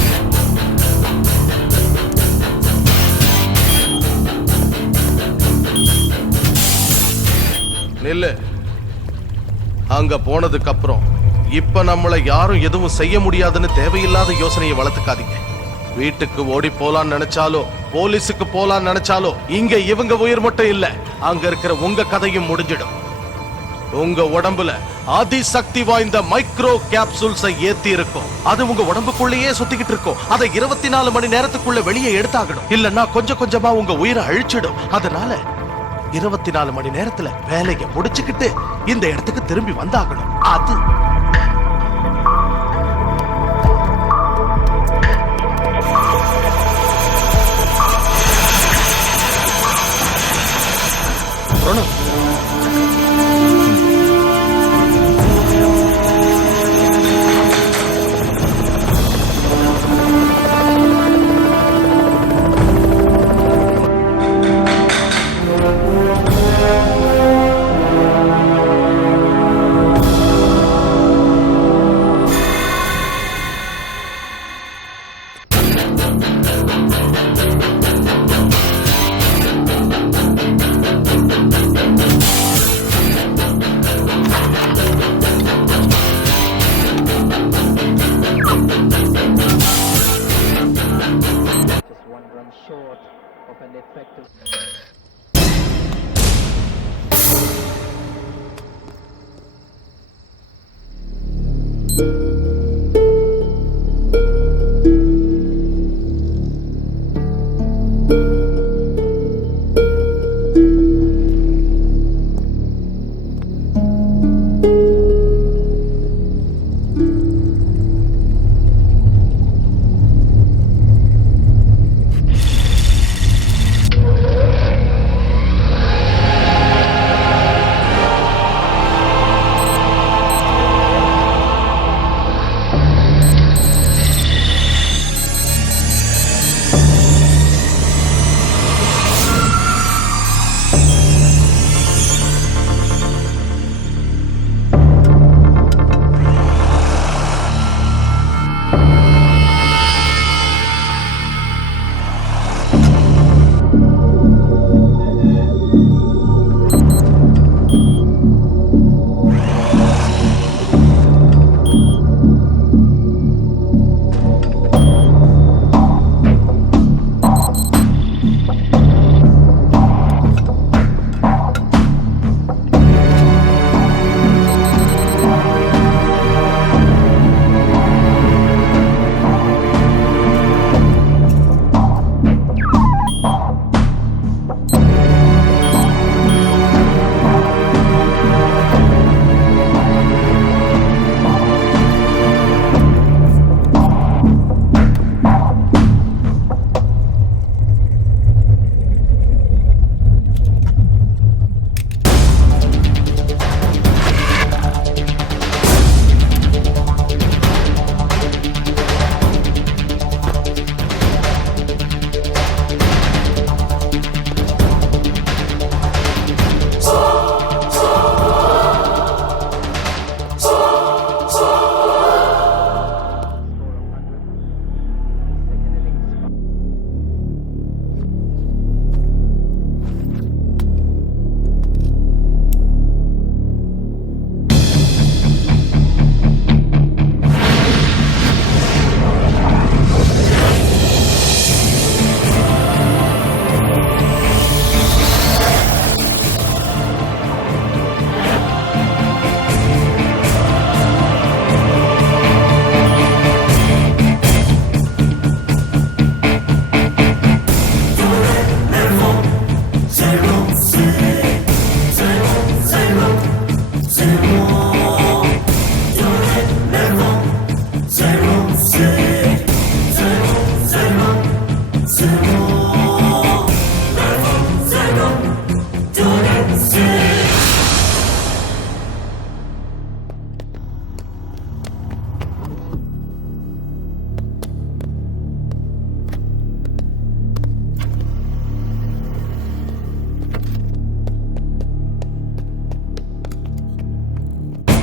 நில்லு. அங்க போனதுக்கு அப்புறம் இப்ப நம்மளை யாரும் எதுவும் செய்ய முடியாதுன்னு தேவையில்லாத யோசனையை வளர்த்துக்காதீங்க. வீட்டுக்கு ஓடி போலான்னு நினைச்சாலும் போலீஸுக்கு போலான்னு நினைச்சாலும் இங்க இவங்க உயிர் மட்டும் இல்ல, அங்க இருக்கிற உங்க கதையும் முடிஞ்சிடும். உங்க உடம்புல அதிசக்தி வாய்ந்த மைக்ரோ கேப்சூல்ஸை ஏத்தி இருக்கும். அது உங்க உடம்புக்குள்ளேயே சுத்திக்கிட்டு இருக்கும். அதை 24 மணி நேரத்துக்குள்ள வெளியே எடுத்தாகணும். இல்லன்னா கொஞ்சம் கொஞ்சமா உங்க உயிரை அழிச்சிடும். அதனால 24 மணி நேரத்துல வேலையை முடிச்சுக்கிட்டு இந்த இடத்துக்கு திரும்பி வந்தாகணும். அது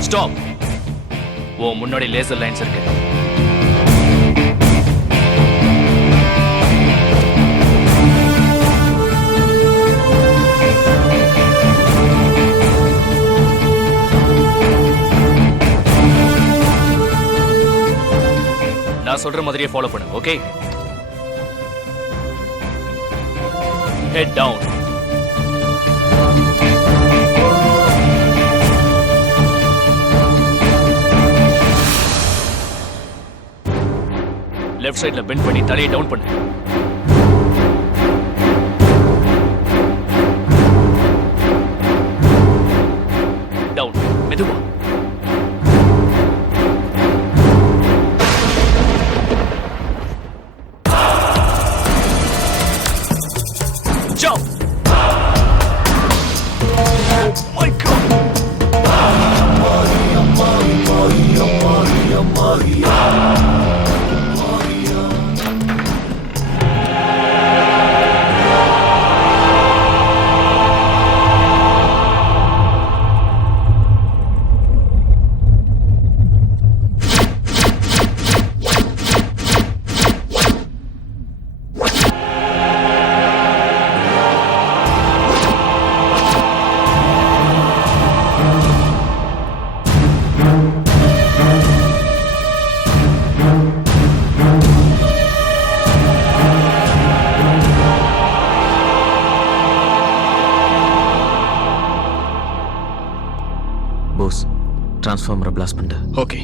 ஸ்டாப். ஓ முன்னாடி லேசர் லைன்ஸ் இருக்கு. நான் சொல்ற மாதிரியே ஃபாலோ பண்ணு. Okay, head down. லெஃப்ட் சைடுல பெண்ட் பண்ணி தலையை டவுன் பண்ணு. டவுன், மெதுவா. Jump! Oh my God! Boss, டிரான்ஸ்ஃபார்மரை பிளாஸ்ட் பண்ணு. ஓகே.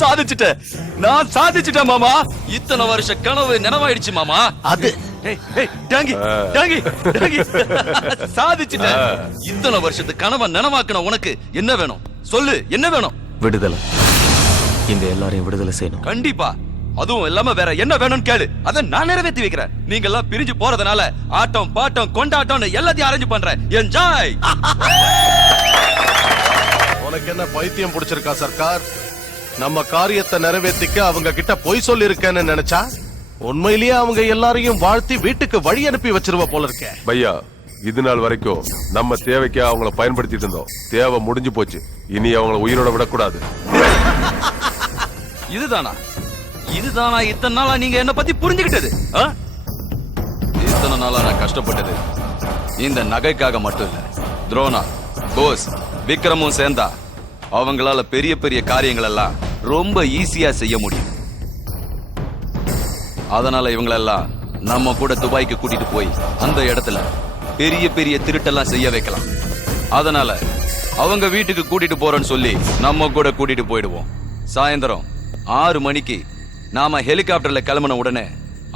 சாதிச்சுட்டேன், நான் சாதிச்சுட்டேன் மாமா. இத்தனை வருஷ கனவு நினைவாயிடுச்சு மாமா. அது சாதிச்சுட்டேன். இத்தனை வருஷத்து கனவை நனவாக்கின உனக்கு என்ன வேணும் சொல்லு, என்ன வேணும்? விடுதலை. இங்க எல்லாரையும் விடுதலை செய்யணும். கண்டிப்பா. அதுவும் இல்லாம வேற என்ன வேணும்னு கேளு, அதை நான் நிறைவேற்றி வைக்கிறேன். நீங்க எல்லாம் பிரிஞ்சு போறதுனால ஆட்டம் பாட்டம் கொண்டாட்டம் எல்லாத்தையும் அரேஞ்ச் பண்றேன். என்ஜாய். உனக்கு என்ன பைத்தியம் பிடிச்சிருக்கா சர்க்கார்? நம்ம காரியத்தை நிறைவேற்றிக்க அவங்க கிட்ட பொய் சொல்லி இருக்கேன்னு நினைச்சா உண்மையிலேயே அவங்க எல்லாரையும் வாழ்த்தி வீட்டுக்கு வழி அனுப்பி வச்சிருவ போல இருக்க. பையா, இது நாள் வரைக்கும் நம்ம தேவைக்கு அவங்கள பயன்படுத்திட்டு இருந்தோம். தேவை முடிஞ்சு போச்சு. இனி அவங்கள உயிரோட விடக்கூடாது. இதுதானா இத்தனை நாளா நீங்க என்ன பத்தி புரிஞ்சுக்கிட்டது? இத்தனை நாளா நான் கஷ்டப்பட்டது இந்த நகைக்காக மட்டும் இல்ல. துரோணா, போஸ், விக்ரமும் சேர்ந்தா அவங்களால பெரிய பெரிய காரியங்கள் எல்லாம் ரொம்ப ஈஸியா செய்ய முடியும். அதனால இவங்களெல்லாம் நம்ம கூட துபாய்க்கு கூட்டிட்டு போய் அந்த இடத்துல பெரிய பெரிய திருட்டெல்லாம் செய்ய வைக்கலாம். அதனால அவங்க வீட்டுக்கு கூட்டிட்டு போறோன்னு சொல்லி நம்ம கூட கூட்டிட்டு போயிடுவோம். சாயந்தரம் 6 மணிக்கு நாம ஹெலிகாப்டர்ல கிளம்பின உடனே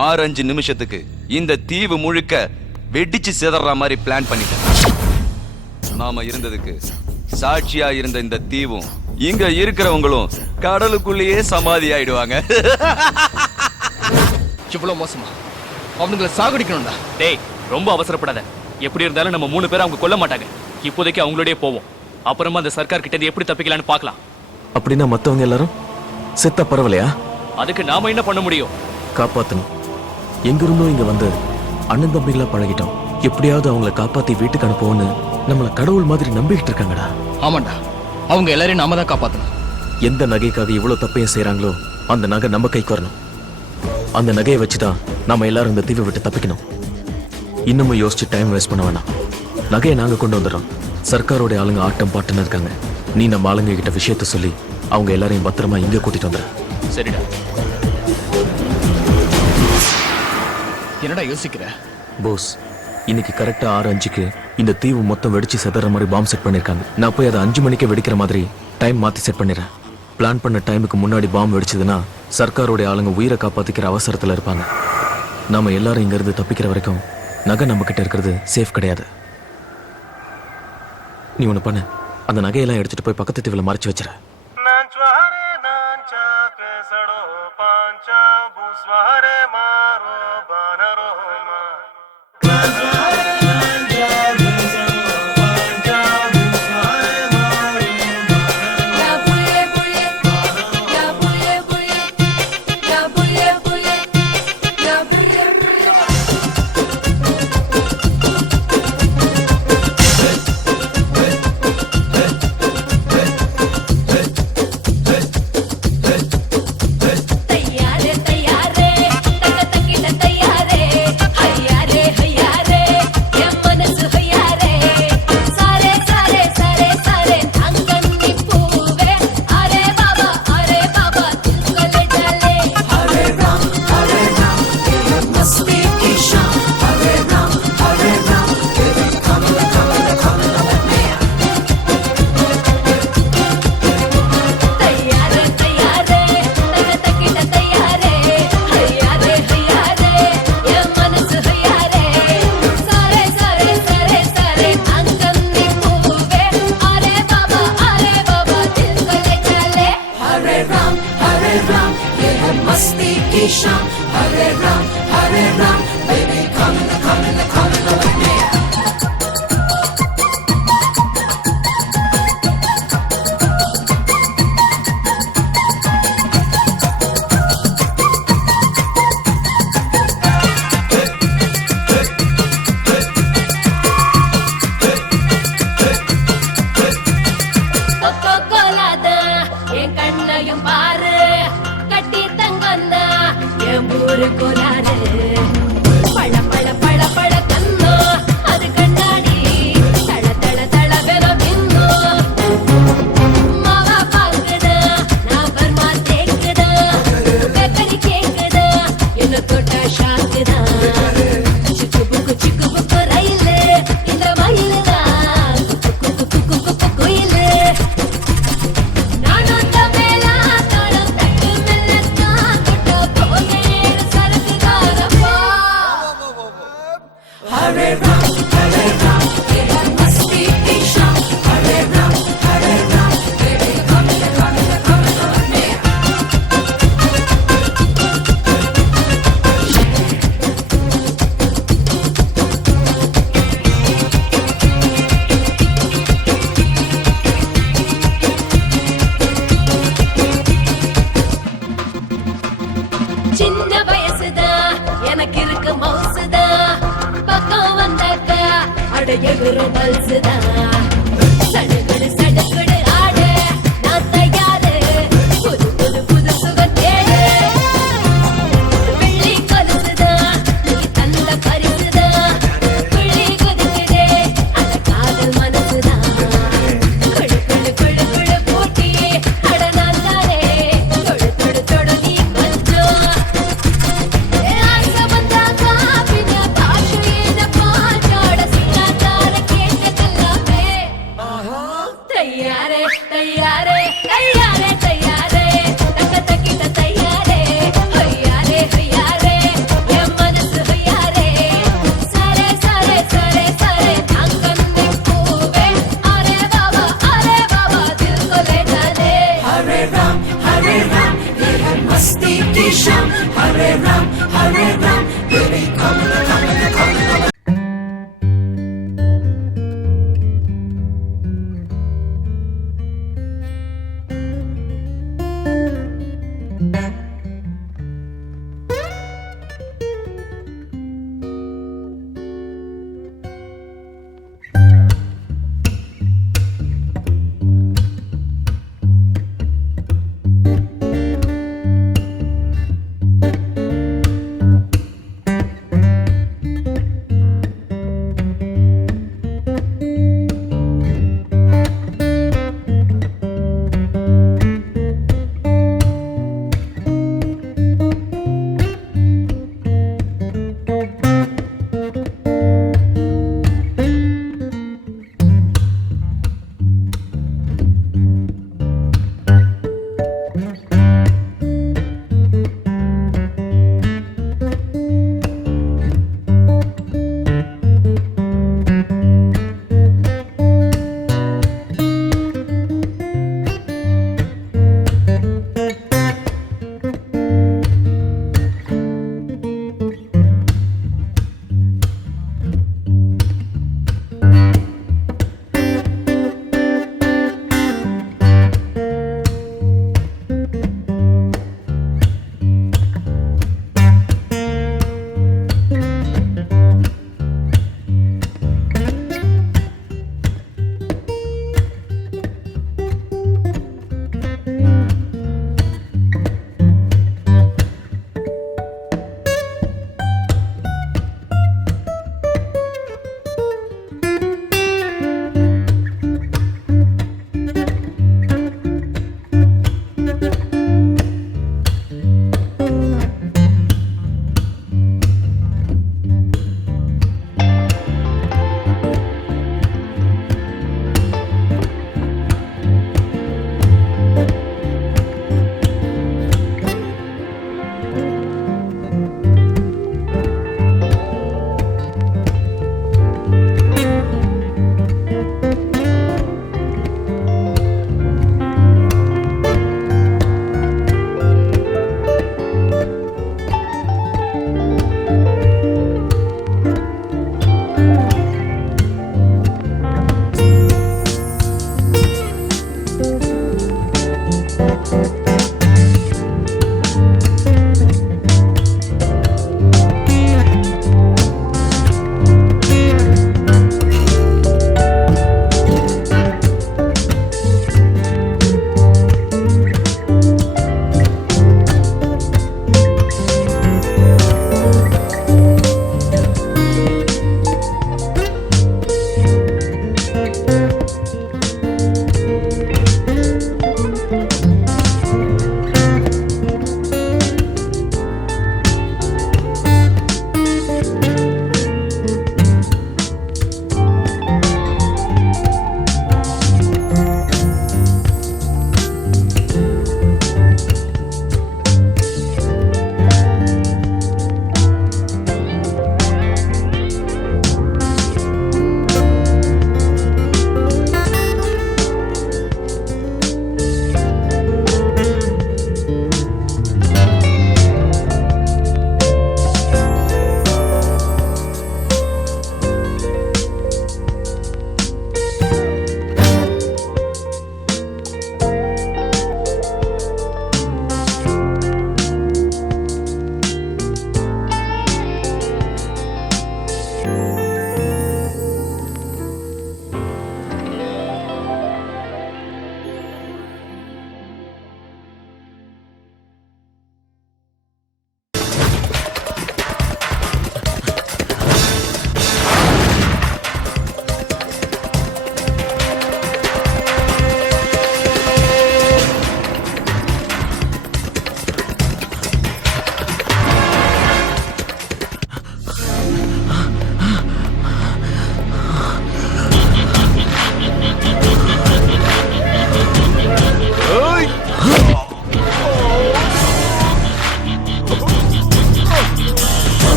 6-5 நிமிஷத்துக்கு இந்த தீவு முழுக்க வெடிச்சு சிதற மாதிரி பிளான் பண்ணிட்டேன். நாம இருந்ததுக்கு சாட்சியா இருந்த இந்த தீவும் இங்க இருக்கிறவங்களும் கடலுக்குள்ளேயே சமாதி ஆயிடுவாங்க. இவ்வளவு மோசமா? அவனுங்களை சாகடிக்கணும்டா. டேய், ரொம்ப அவசரப்படாத. எப்படி இருந்தாலும் நம்ம 3 பேரை அவங்க கொல்ல மாட்டாங்க. இப்போதைக்கு அவங்களோடய போவோம். அப்புறமா அந்த சர்க்கார் கிட்ட எப்படி தப்பிக்கலாம்னு பார்க்கலாம். அப்படின்னா மத்தவங்க எல்லாரும் செத்த பரவலையா? அதுக்கு நாம என்ன பண்ண முடியும்? காப்பாத்தணும். எங்கிருந்தோ இங்க வந்து அண்ணன் தம்பிகளா பழகிட்டோம். எப்படியாவது அவங்கள காப்பாத்தி வீட்டுக்கு அனுப்புவோன்னு நம்மள கடவுள் மாதிரி நம்பிக்கிட்டு இருக்காங்கடா. ஆமாண்டா, அவங்க எல்லாரையும் நாம தான் காப்பாத்தணும். எந்த நகைக்காக இவ்வளவு தப்பையும் செய்யறாங்களோ அந்த நகை நம்ம கைக்கு வரணும். அந்த நகையை வச்சுதான் நாம எல்லாரும் இந்த தீவை விட்டு தப்பிக்கணும். இன்னமும் யோசிச்சு டைம் வேஸ்ட் பண்ண வேணாம். நகையை நாங்க கொண்டு வந்துடுறோம். சர்க்காரோட ஆளுங்க ஆட்டம் பாட்டுன்னு இருக்காங்க. நீ நம்ம ஆளுங்க கிட்ட விஷயத்த சொல்லி அவங்க எல்லாரையும் பத்திரமா இங்க கூட்டிட்டு வந்துடு. சரிடா. என்னடா யோசிக்கிற? போஸ், இன்னைக்கு கரெக்டா 6:05க்கு இந்த தீவு மொத்தம் வெடிச்சு செதற மாதிரி பாம்பு செட் பண்ணிருக்காங்க. நான் போய் அதை 5 மணிக்கு வெடிக்கிற மாதிரி டைம் மாத்தி செட் பண்ணிடுறேன். பிளான் பண்ண டைமுக்கு முன்னாடி பாம்பு வெடிச்சதுன்னா சர்க்காரோட ஆளுங்க உயிரை காப்பாத்திக்கிற அவசரத்துல இருப்பாங்க. நாம எல்லாரும் இங்க இருந்து தப்பிக்கிற வரைக்கும் நகை நம்ம கிட்ட இருக்கிறது சேஃப் கிடையாது. நீ ஒண்ணு பண்ணு, அந்த நகையெல்லாம் எடுத்துட்டு போய் பக்கத்து தீவுல மறைச்சு வச்சிரு. Hare Ram,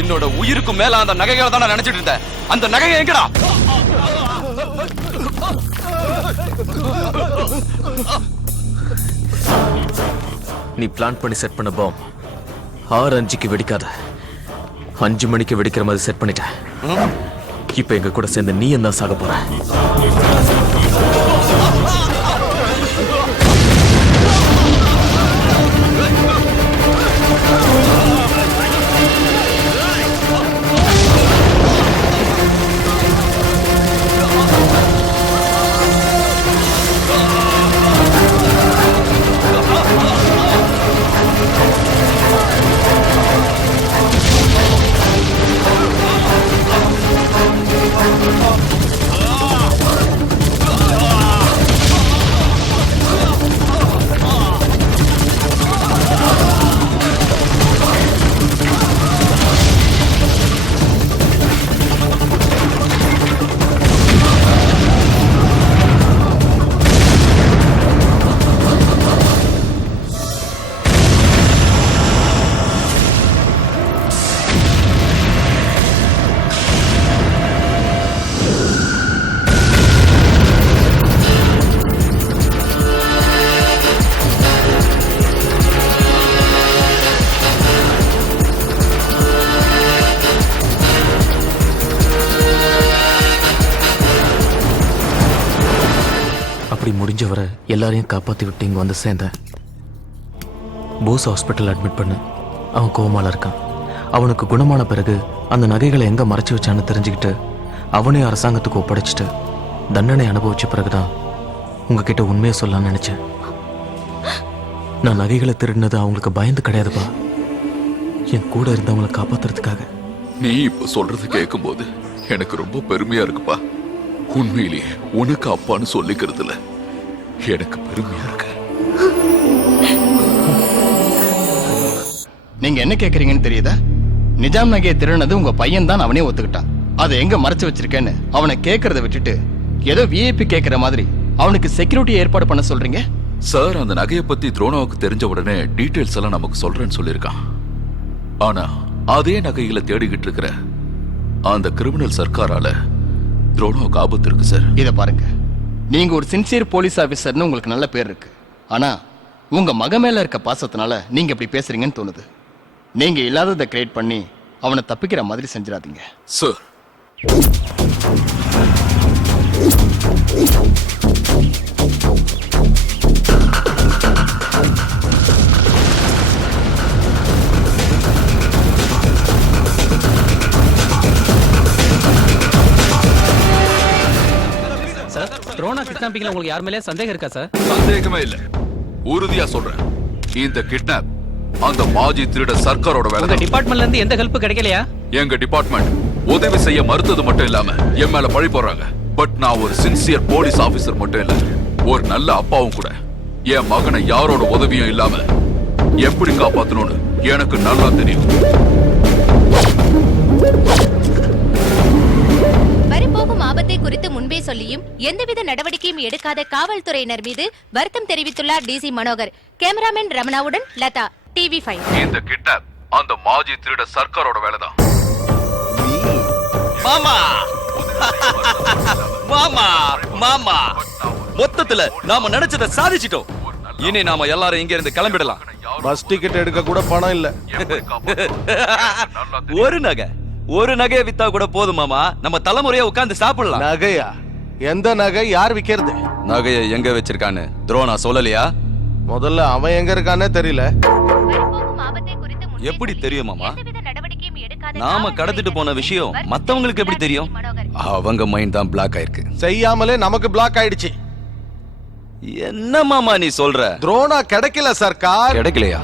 என்னோட உயிருக்கு மேல அந்த நகைகளை தான் நான் நினைச்சிட்டு இருந்தேன். அந்த நகையை எங்கடா? நீ பிளான் பண்ணி செட் பண்ண பாம் 6:05க்கு வெடிக்காத, 5 மணிக்கு வெடிக்கிற மாதிரி செட் பண்ணிட்டேன். இப்ப எங்க கூட சேர்ந்து நீ என்ன சாக போற? முடிஞ்சவரை எல்லாரையும் காப்பாற்றி விட்டு இங்கே வந்து சேர்ந்தேன். போஸ் ஹாஸ்பிட்டல் அட்மிட் பண்ணு. அவன் கோமால இருக்கான். அவனுக்கு குணமான பிறகு அந்த நகைகளை எங்கே மறைச்சி வச்சான்னு தெரிஞ்சுக்கிட்டு அவனே அரசாங்கத்துக்கு ஒப்படைச்சிட்டு தண்டனை அனுபவிச்ச பிறகுதான் உங்ககிட்ட உண்மையை சொல்லலாம்னு நினைச்சேன். நான் நகைகளை திருடினது அவங்களுக்கு பயந்து கிடையாதுப்பா, என் கூட இருந்தவங்களை காப்பாத்துறதுக்காக. நீ இப்ப சொல்றது கேட்கும்போது எனக்கு ரொம்ப பெருமையா இருக்குப்பா. உண்மையிலேயே உனக்கு அப்பான்னு சொல்லிக்கிறதுல எனக்கு பெருமையா இருக்கு. நீங்க என்ன கேக்குறீங்கன்னு தெரியுதா? நிஜாம் நகையை திருடினது உங்க பையன் தான் அவனே ஒத்துக்கிட்டான். அதை எங்க மறைச்சு வச்சிருக்கேன்னு அவனை கேட்கறத விட்டுட்டு ஏதோ விஐபி கேட்கிற மாதிரி அவனுக்கு செக்யூரிட்டி ஏற்பாடு பண்ண சொல்றீங்க. சார், அந்த நகையை பத்தி துரோணாவுக்கு தெரிஞ்ச உடனே டீடைல்ஸ் எல்லாம் நமக்கு சொல்றேன்னு சொல்லியிருக்கான். ஆனா அதே நகைகளை தேடிக்கிட்டு இருக்கிற அந்த கிரிமினல் சர்க்காரால துரோணாவுக்கு ஆபத்து இருக்கு சார். இத பாருங்க, நீங்க ஒரு சின்சியர் போலீஸ் ஆபீசர்னு உங்களுக்கு நல்ல பேர் இருக்கு. ஆனா உங்க மக மேல இருக்க பாசத்தினால நீங்க இப்படி பேசுறீங்கன்னு தோணுது. நீங்க இல்லாததை கிரியேட் பண்ணி அவனை தப்பிக்கிற மாதிரி செஞ்சிடாதீங்க சார். துரோணா கிட்னாப்பிங்ல உங்களுக்கு யார் மேலே சந்தேகம் இருக்கா சார்? சந்தேகமே இல்ல, உறுதியா சொல்றேன். இந்த கிட்னாப் அந்த மாஜி திருட சர்க்காரோட வேலை. உங்க டிபார்ட்மெண்ட்ல இருந்து எந்த ஹெல்ப் கிடைக்கலையா? எங்க டிபார்ட்மெண்ட் உதவி செய்ய மறுத்தது மட்டும் இல்லாம என் மேல பழி போடுறாங்க. பட் நான் ஒரு சின்சியர் போலீஸ் ஆபீசர் மட்டும் இல்ல, ஒரு நல்ல அப்பாவும் கூட. என் மகனை யாரோட உதவியும் இல்லாம எப்படி காப்பாத்தணும்னு எனக்கு நல்லா தெரியும். வரப்போகும் ஆபத்தை குறித்து முன்பே சொல்லியும் எந்தவித நடவடிக்கையும் எடுக்காத காவல்துறையினர் மீது வருத்தம் தெரிவித்துள்ளார் டிசி மனோகர். கேமராமேன் ரமணாவுடன் லதா, TV5. இந்த கிட்னாப் அந்த மாஜி திருட சர்க்காரோட வேலைதான். மாமா மாமா மாமா, மொத்தத்துல நாம நினைச்சதை சாதிச்சிட்டோம். இனி நாம எல்லாரும் இங்க இருந்து கிளம்பிடலாம். பஸ் டிக்கெட் எடுக்க கூட பணம் இல்ல. ஒரு நகையை வித்தா கூட போதும் மாமா, நம்ம தலைமுறையா உட்கார்ந்து சாப்பிடலாம். நகையா? எந்த நகை? யார் விக்கிறது? நகையை எங்க வச்சிருக்கான்னு துரோணா சொல்லலையா? முதல்ல அவன் எங்க இருக்கானே தெரியல. எப்படி தெரியும் மாமா? நாம கடத்திட்டு போன விஷயம் மத்தவங்களுக்கு எப்படி தெரியும்? அவங்க மைண்ட் தான் பிளாக் ஆயிருக்கு. செய்யாமலே நமக்கு பிளாக் ஆயிடுச்சு. என்ன மாமா நீ சொல்ற? துரோணா கிடைக்கல சர்க்கார். கிடைக்கலையா?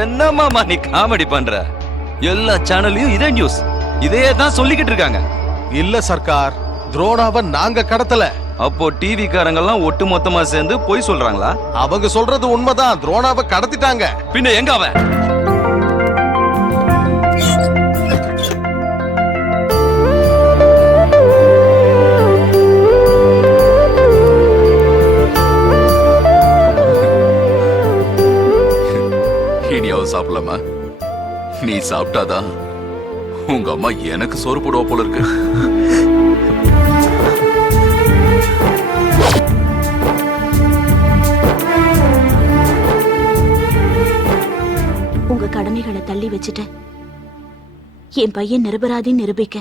என்ன மாமா நீ காமெடி பண்ற? எல்லா சேனல்லையும் இதே நியூஸ், இதே தான் சொல்லிக்கிட்டு இருக்காங்க. இல்ல சர்க்கார், துரோணாவை நாங்க கடத்தல. அப்போ டிவி காரங்கெல்லாம் ஒட்டு மொத்தமா சேர்ந்து போய் சொல்றாங்களா? அவங்க சொல்றது உண்மைதான், துரோணாவை கடத்திட்டாங்க. பின்ன எங்க அவன்? இனியாவது சாப்பிடலாமா? நீ சாப்பிட்டாதான் உங்க அம்மா எனக்கு சோறு போடுவா போல இருக்கு. உங்க கடமைகளை தள்ளி வச்சுட்டு என் பையன் நிரபராதின்னு நிரூபிக்க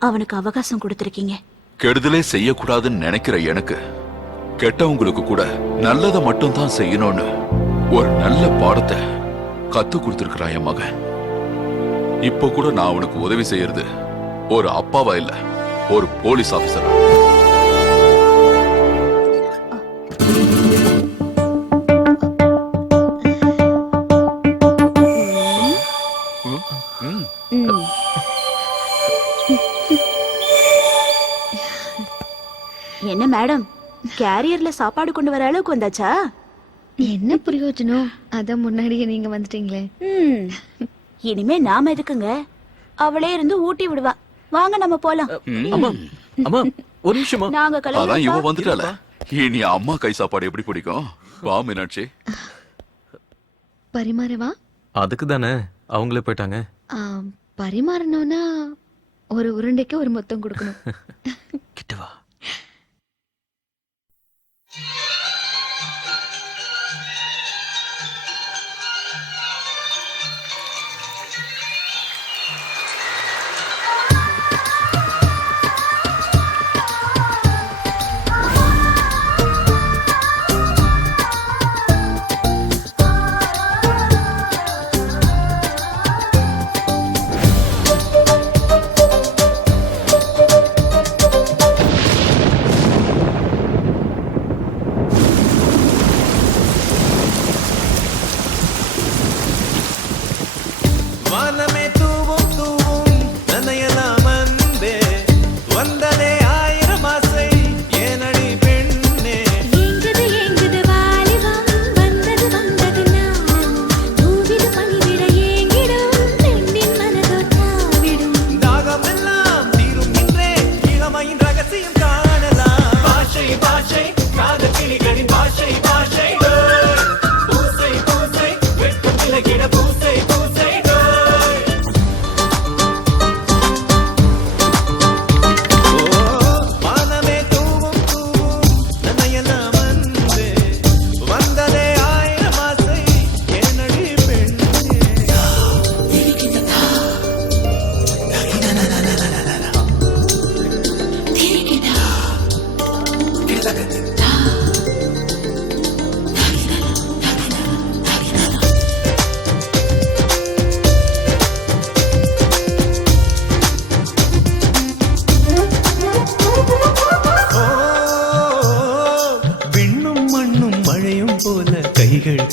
அவனுக்கு அவகாசம் கொடுத்திருக்கீங்க. கெடுதலே செய்யக்கூடாதுன்னு நினைக்கிற எனக்கு கெட்டவங்களுக்கு கூட நல்லதை மட்டும் தான் செய்யணும்னு ஒரு நல்ல பாடத்தை கத்து கொடுத்திருக்கிறான் என் மகன். இப்ப கூட நான் அவனுக்கு உதவி செய்யறது ஒரு அப்பாவா இல்ல, ஒரு போலீஸ் ஆபீசரா. என்ன மேடம், கேரியர்ல சாப்பாடு கொண்டு வர அளவுக்கு வந்தாச்சா? என்ன பிரயோஜனம்? அத முன்னாடியே நீங்க வந்துட்டீங்களே. இனிமே நாம எதுக்குங்க, அவளே இருந்து ஊட்டி விடுவா. வாங்க நம்ம போலாம். அம்மா அம்மா ஒரு நிமிஷமா. நாங்க அதான் இவ கிளம்பி வந்துட்டால. இனி அம்மா கை சாப்பாடு எப்படி பிடிக்கும்? வா மீனாட்சி. பரிமாறவா? அதுக்கு தானே அவங்களே போயிட்டாங்க. பரிமாறணும்னா ஒரு உருண்டைக்கு ஒரு மொத்தம் கொடுக்கணும். கிட்ட வா.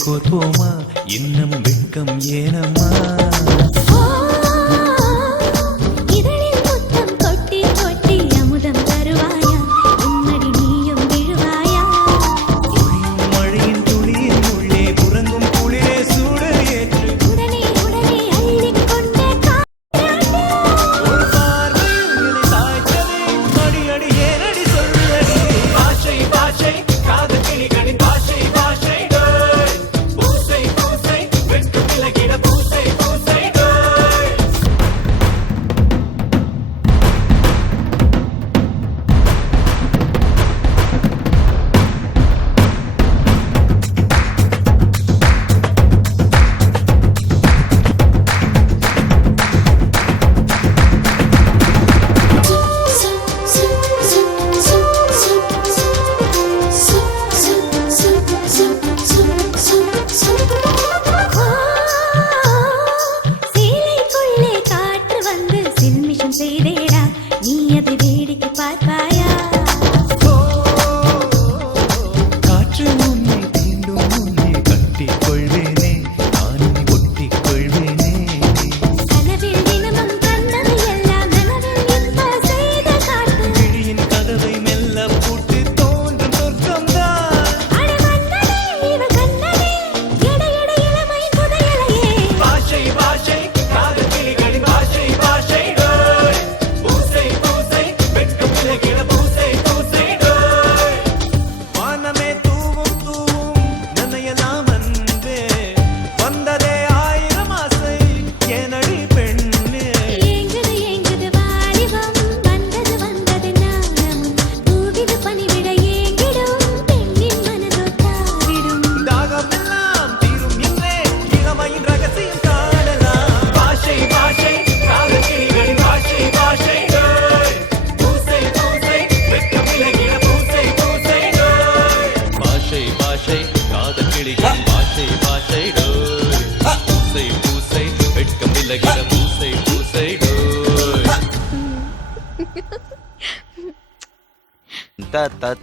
கோர்ப்போமா இன்னும் வெட்கம் ஏனம்மா பூசை பூசை வெட்கம் விலகிட பூசை பூசை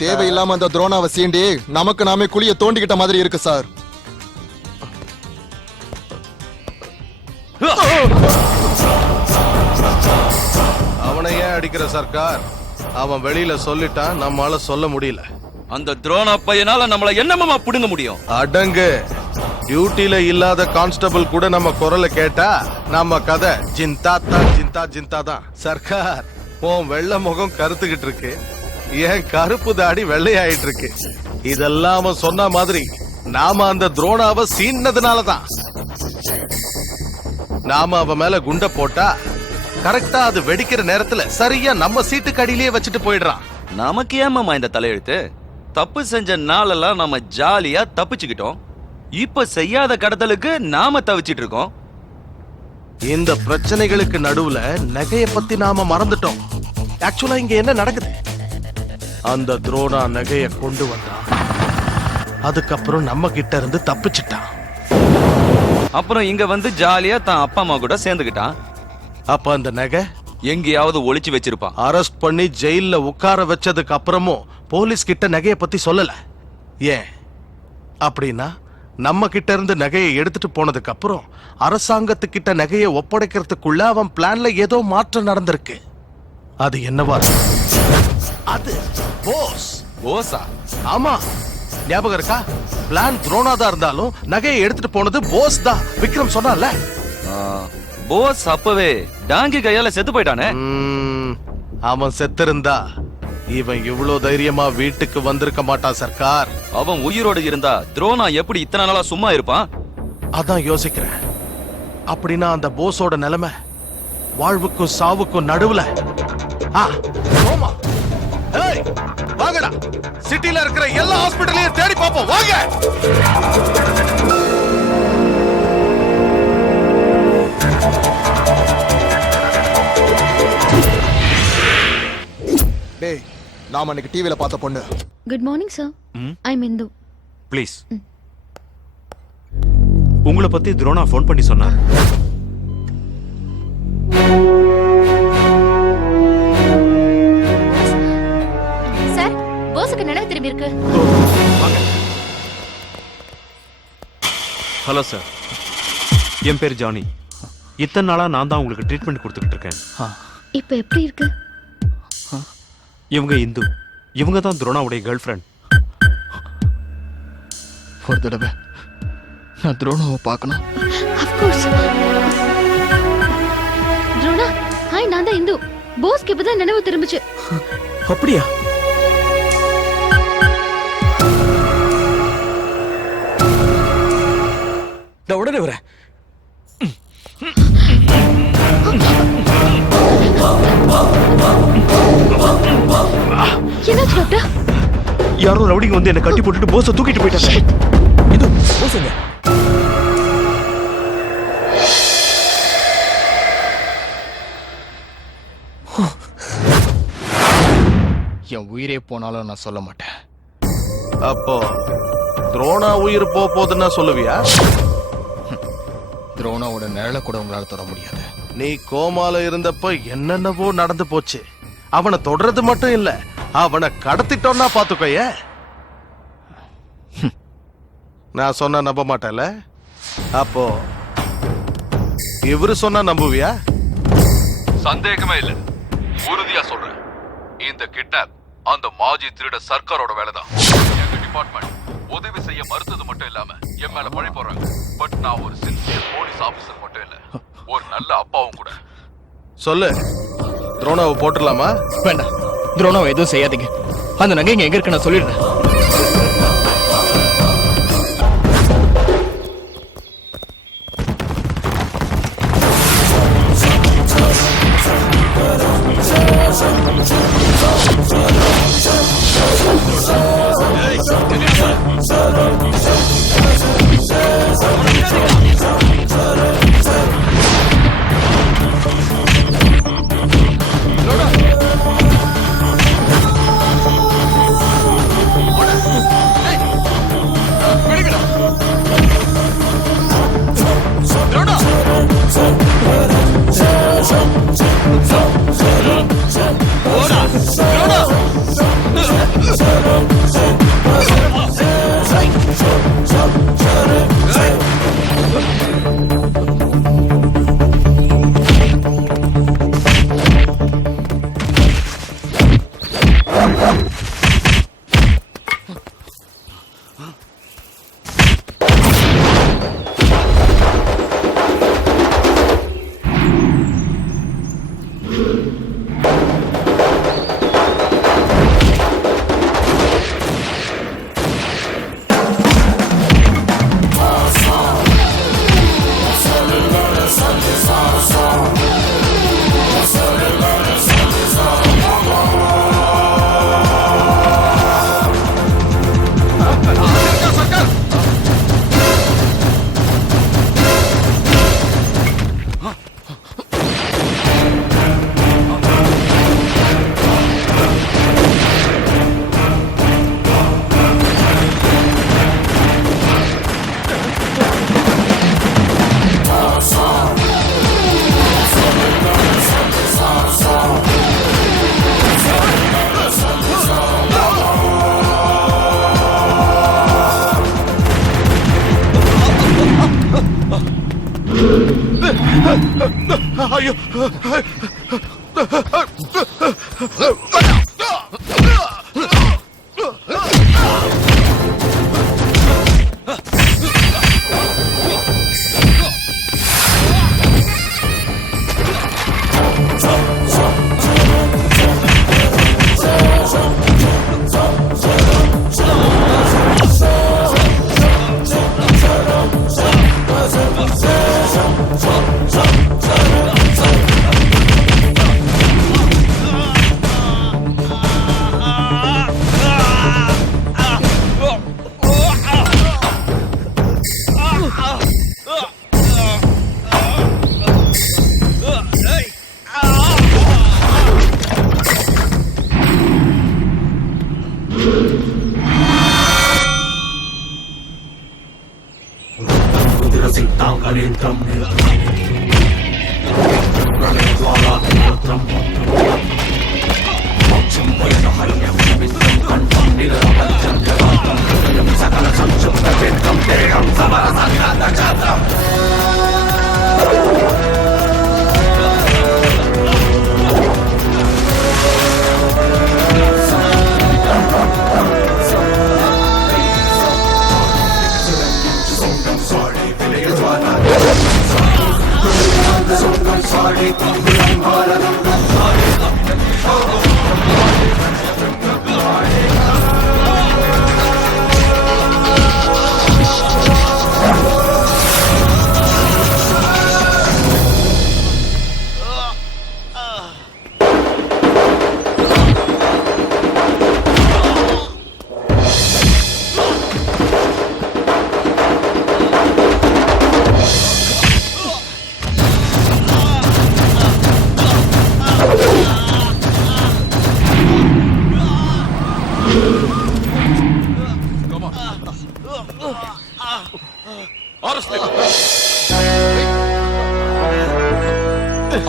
தேவையில்லாம அந்த துரோணாவை சீண்டி நமக்கு நாமே குழிய தோண்டிக்கிட்ட மாதிரி இருக்கு சார். அவனை ஏன் அடிக்கிற சர்க்கார்? அவன் வெளியில சொல்லிட்டான், நம்மால சொல்ல முடியல. அந்த துரோணா பையனால நம்மள என்னமா புடுங்க முடியும்? அடங்கு. டியூட்டில இல்லாத கான்ஸ்டபிள் கூட நம்ம குரலை கேட்டா நம்ம கதை ஜிந்தா தான். சர்க்கார், உன் வெள்ளை முகம் கருத்துக்கிட்டு இருக்கு, ஏன் கருப்பு தாடி வெள்ளையாயிட்டு இருக்கு. இதெல்லாம் அவன் சொன்ன மாதிரி நாம அந்த துரோணாவை சீன்னதுனாலதான். நாம அவன் மேல குண்ட போட்டா கரெக்டா அது வெடிக்கிற நேரத்துல சரியா நம்ம சீட்டுக்கு அடியிலேயே வச்சுட்டு போயிடுறான். நமக்கு ஏமாமா இந்த தலையெழுத்து? தப்பு செஞ்ச நாளெல்லாம் நம்ம ஜாலியா தப்பிச்சுக்கிட்டோம். இப்ப செய்யாத கடத்தலுக்கு நாம தவிச்சிட்டு இருக்கோம். இந்த பிரச்சனைகளுக்கு நடுவுல நகைய பத்தி நாம மறந்துட்டோம். ஆக்சுவலா இங்க என்ன நடக்குது? அந்த துரோணா நகைய கொண்டு வந்தான், அதுக்கப்புறம் நம்ம கிட்ட இருந்து தப்பிச்சிட்டான். அப்புறம் இங்க வந்து ஜாலியா தான் அப்பா அம்மா கூட சேர்ந்துக்கிட்டான். அப்ப அந்த நகை எங்கேயாவது ஒளிச்சு வச்சிருப்பான். அரெஸ்ட் பண்ணி ஜெயில உட்கார வச்சதுக்கு அப்புறமும் போலீஸ் கிட்ட நகைய பத்தி சொல்லல. ஏன் அப்படின்னா நம்ம கிட்ட இருந்து நகையை எடுத்துட்டு போனதுக்கு அப்புறம் அரசாங்கத்துக்கிட்ட நகையை ஒப்படைக்கிறதுக்குள்ள அவன் பிளான்ல ஏதோ மாற்றம் நடந்திருக்கு. அது என்னவா? அது போஸா? ஆமா, ஞாபகம் இருக்கா? பிளான் துரோணாதா இருந்தாலும் நகையை எடுத்துட்டு போனது போஸ் தான். விக்ரம் சொன்னால. போஸ் அப்பவே டாங்கி கையால செத்து போயிட்டானே. அவன் செத்திருந்தா இவன் இவ்வளவு தைரியமா வீட்டுக்கு வந்திருக்க மாட்டான் சர்க்கார். அவன் உயிரோடு இருந்தா துரோணா எப்படி இத்தனை நாளா சும்மா இருப்பான்? அதான் யோசிக்கிறேன். அப்படின்னா அந்த போஸோட நிலைமை வாழ்வுக்கும் சாவுக்கும் நடுவுல. வாங்கடா, சிட்டில இருக்கிற எல்லா ஹாஸ்பிடலையும் தேடி பார்ப்போம். வாங்க. டேய், நாம அன்னைக்கு டிவில பார்த்த பொண்ணு. Good morning sir. I am Hindu. Please. உங்களை பத்தி துரோணா ஃபோன் பண்ணி சொன்னார். சார், போஸுக்கு நினைவு திரும்பி இருக்கு. ஹலோ சார், என் பேர் ஜானி. இத்தனை நாளா நான் தான் உங்களுக்கு ட்ரீட்மெண்ட் கொடுத்துக்கிட்டு இருக்கேன். இப்போ எப்படி இருக்கு? இவங்க இந்து, இவங்க தான் துரோணாவுடைய கேர்ள் ஃப்ரெண்ட். ஒரு தடவை நான் துரோணாவை பார்க்கணும். Of course. துரோணா, ஹாய், நான் தான் இந்து. போஸ்க்கு இப்பதான் நினைவு திரும்பிச்சு. அப்படியா? நான் உடனே வரேன். என்னாச்சு டாக்டர்? யாரோ ரவுடிங்க வந்து என்ன கட்டி போட்டுட்டு போஸை தூக்கிட்டு போயிட்டாங்க. இது போஸுங்க. என் உயிரே போனாலும் நான் சொல்ல மாட்டேன். அப்போ துரோணா உயிர் போகுதுன்னா சொல்லுவியா? துரோணாவோட நிழலை கூட உங்களால தொட முடியாது. நீ கோமால இருந்தப்ப என்னென்னவோ நடந்து போச்சு. அவனை தொடறது மட்டும் இல்ல, அவனை கடத்திட்டோம்னா பாத்துக்கோய. நான் சொன்னா நம்ப மாட்டேன்ல? அப்போ இவரு சொன்னா நம்புவியா? சந்தேகமே இல்ல, உறுதியா சொல்றேன். இந்த கிட்னாப் அந்த மாஜி திருட சர்க்காரோட வேலைதான். எங்க டிபார்ட்மெண்ட் உதவி செய்ய மறுத்தது மட்டும் இல்லாம என் மேல பழி போடுறாங்க. பட் நான் ஒரு சின்சியர் போலீஸ் ஆபீசர் மட்டும் இல்ல, ஒரு நல்ல அப்பாவும் கூட. சொல்லு, துரோணாவை போட்டுடலாமா? வேண்டாம், துரோணாவை எதுவும் செய்யாதீங்க. அந்த நகை இங்க எங்க இருக்கு நான் சொல்லிடுறேன். ஐயோ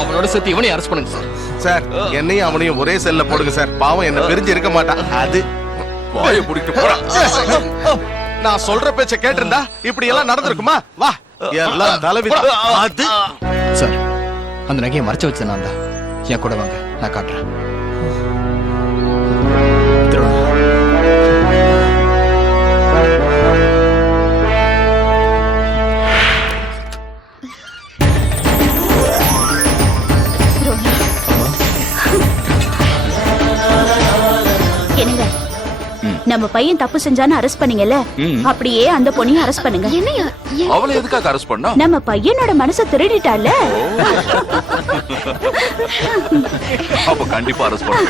அவனோட சேர்த்து இவனையும் அரெஸ்ட் பண்ணுங்க சார். சார் என்னையும் அவனையும் ஒரே செல்ல போடுங்க சார். பாவம் என்ன பிரிஞ்சு இருக்க மாட்டான். அது வாயை பிடிக்க போறான். நான் சொல்ற பேச்ச கேட்டிருந்தா இப்படி எல்லாம் நடந்திருக்குமா? வா எல்லாம் தலைவி. அது சார் அந்த நகையை மறைச்சு வச்ச நான் தான். என் கூட வாங்க, நான் காட்டுறேன். என்னங்க, நம்ம பையன் தப்பு செஞ்சான்னு அரெஸ்ட் பண்ணீங்கல்ல, அப்படியே அந்த பொண்ணையும் அரெஸ்ட் பண்ணுங்க. என்னையா அவளை எதுக்காக அரெஸ்ட் பண்ணா? நம்ம பையனோட மனசை திருடிட்டால. அப்ப கண்டிப்பா அரெஸ்ட் பண்ணு.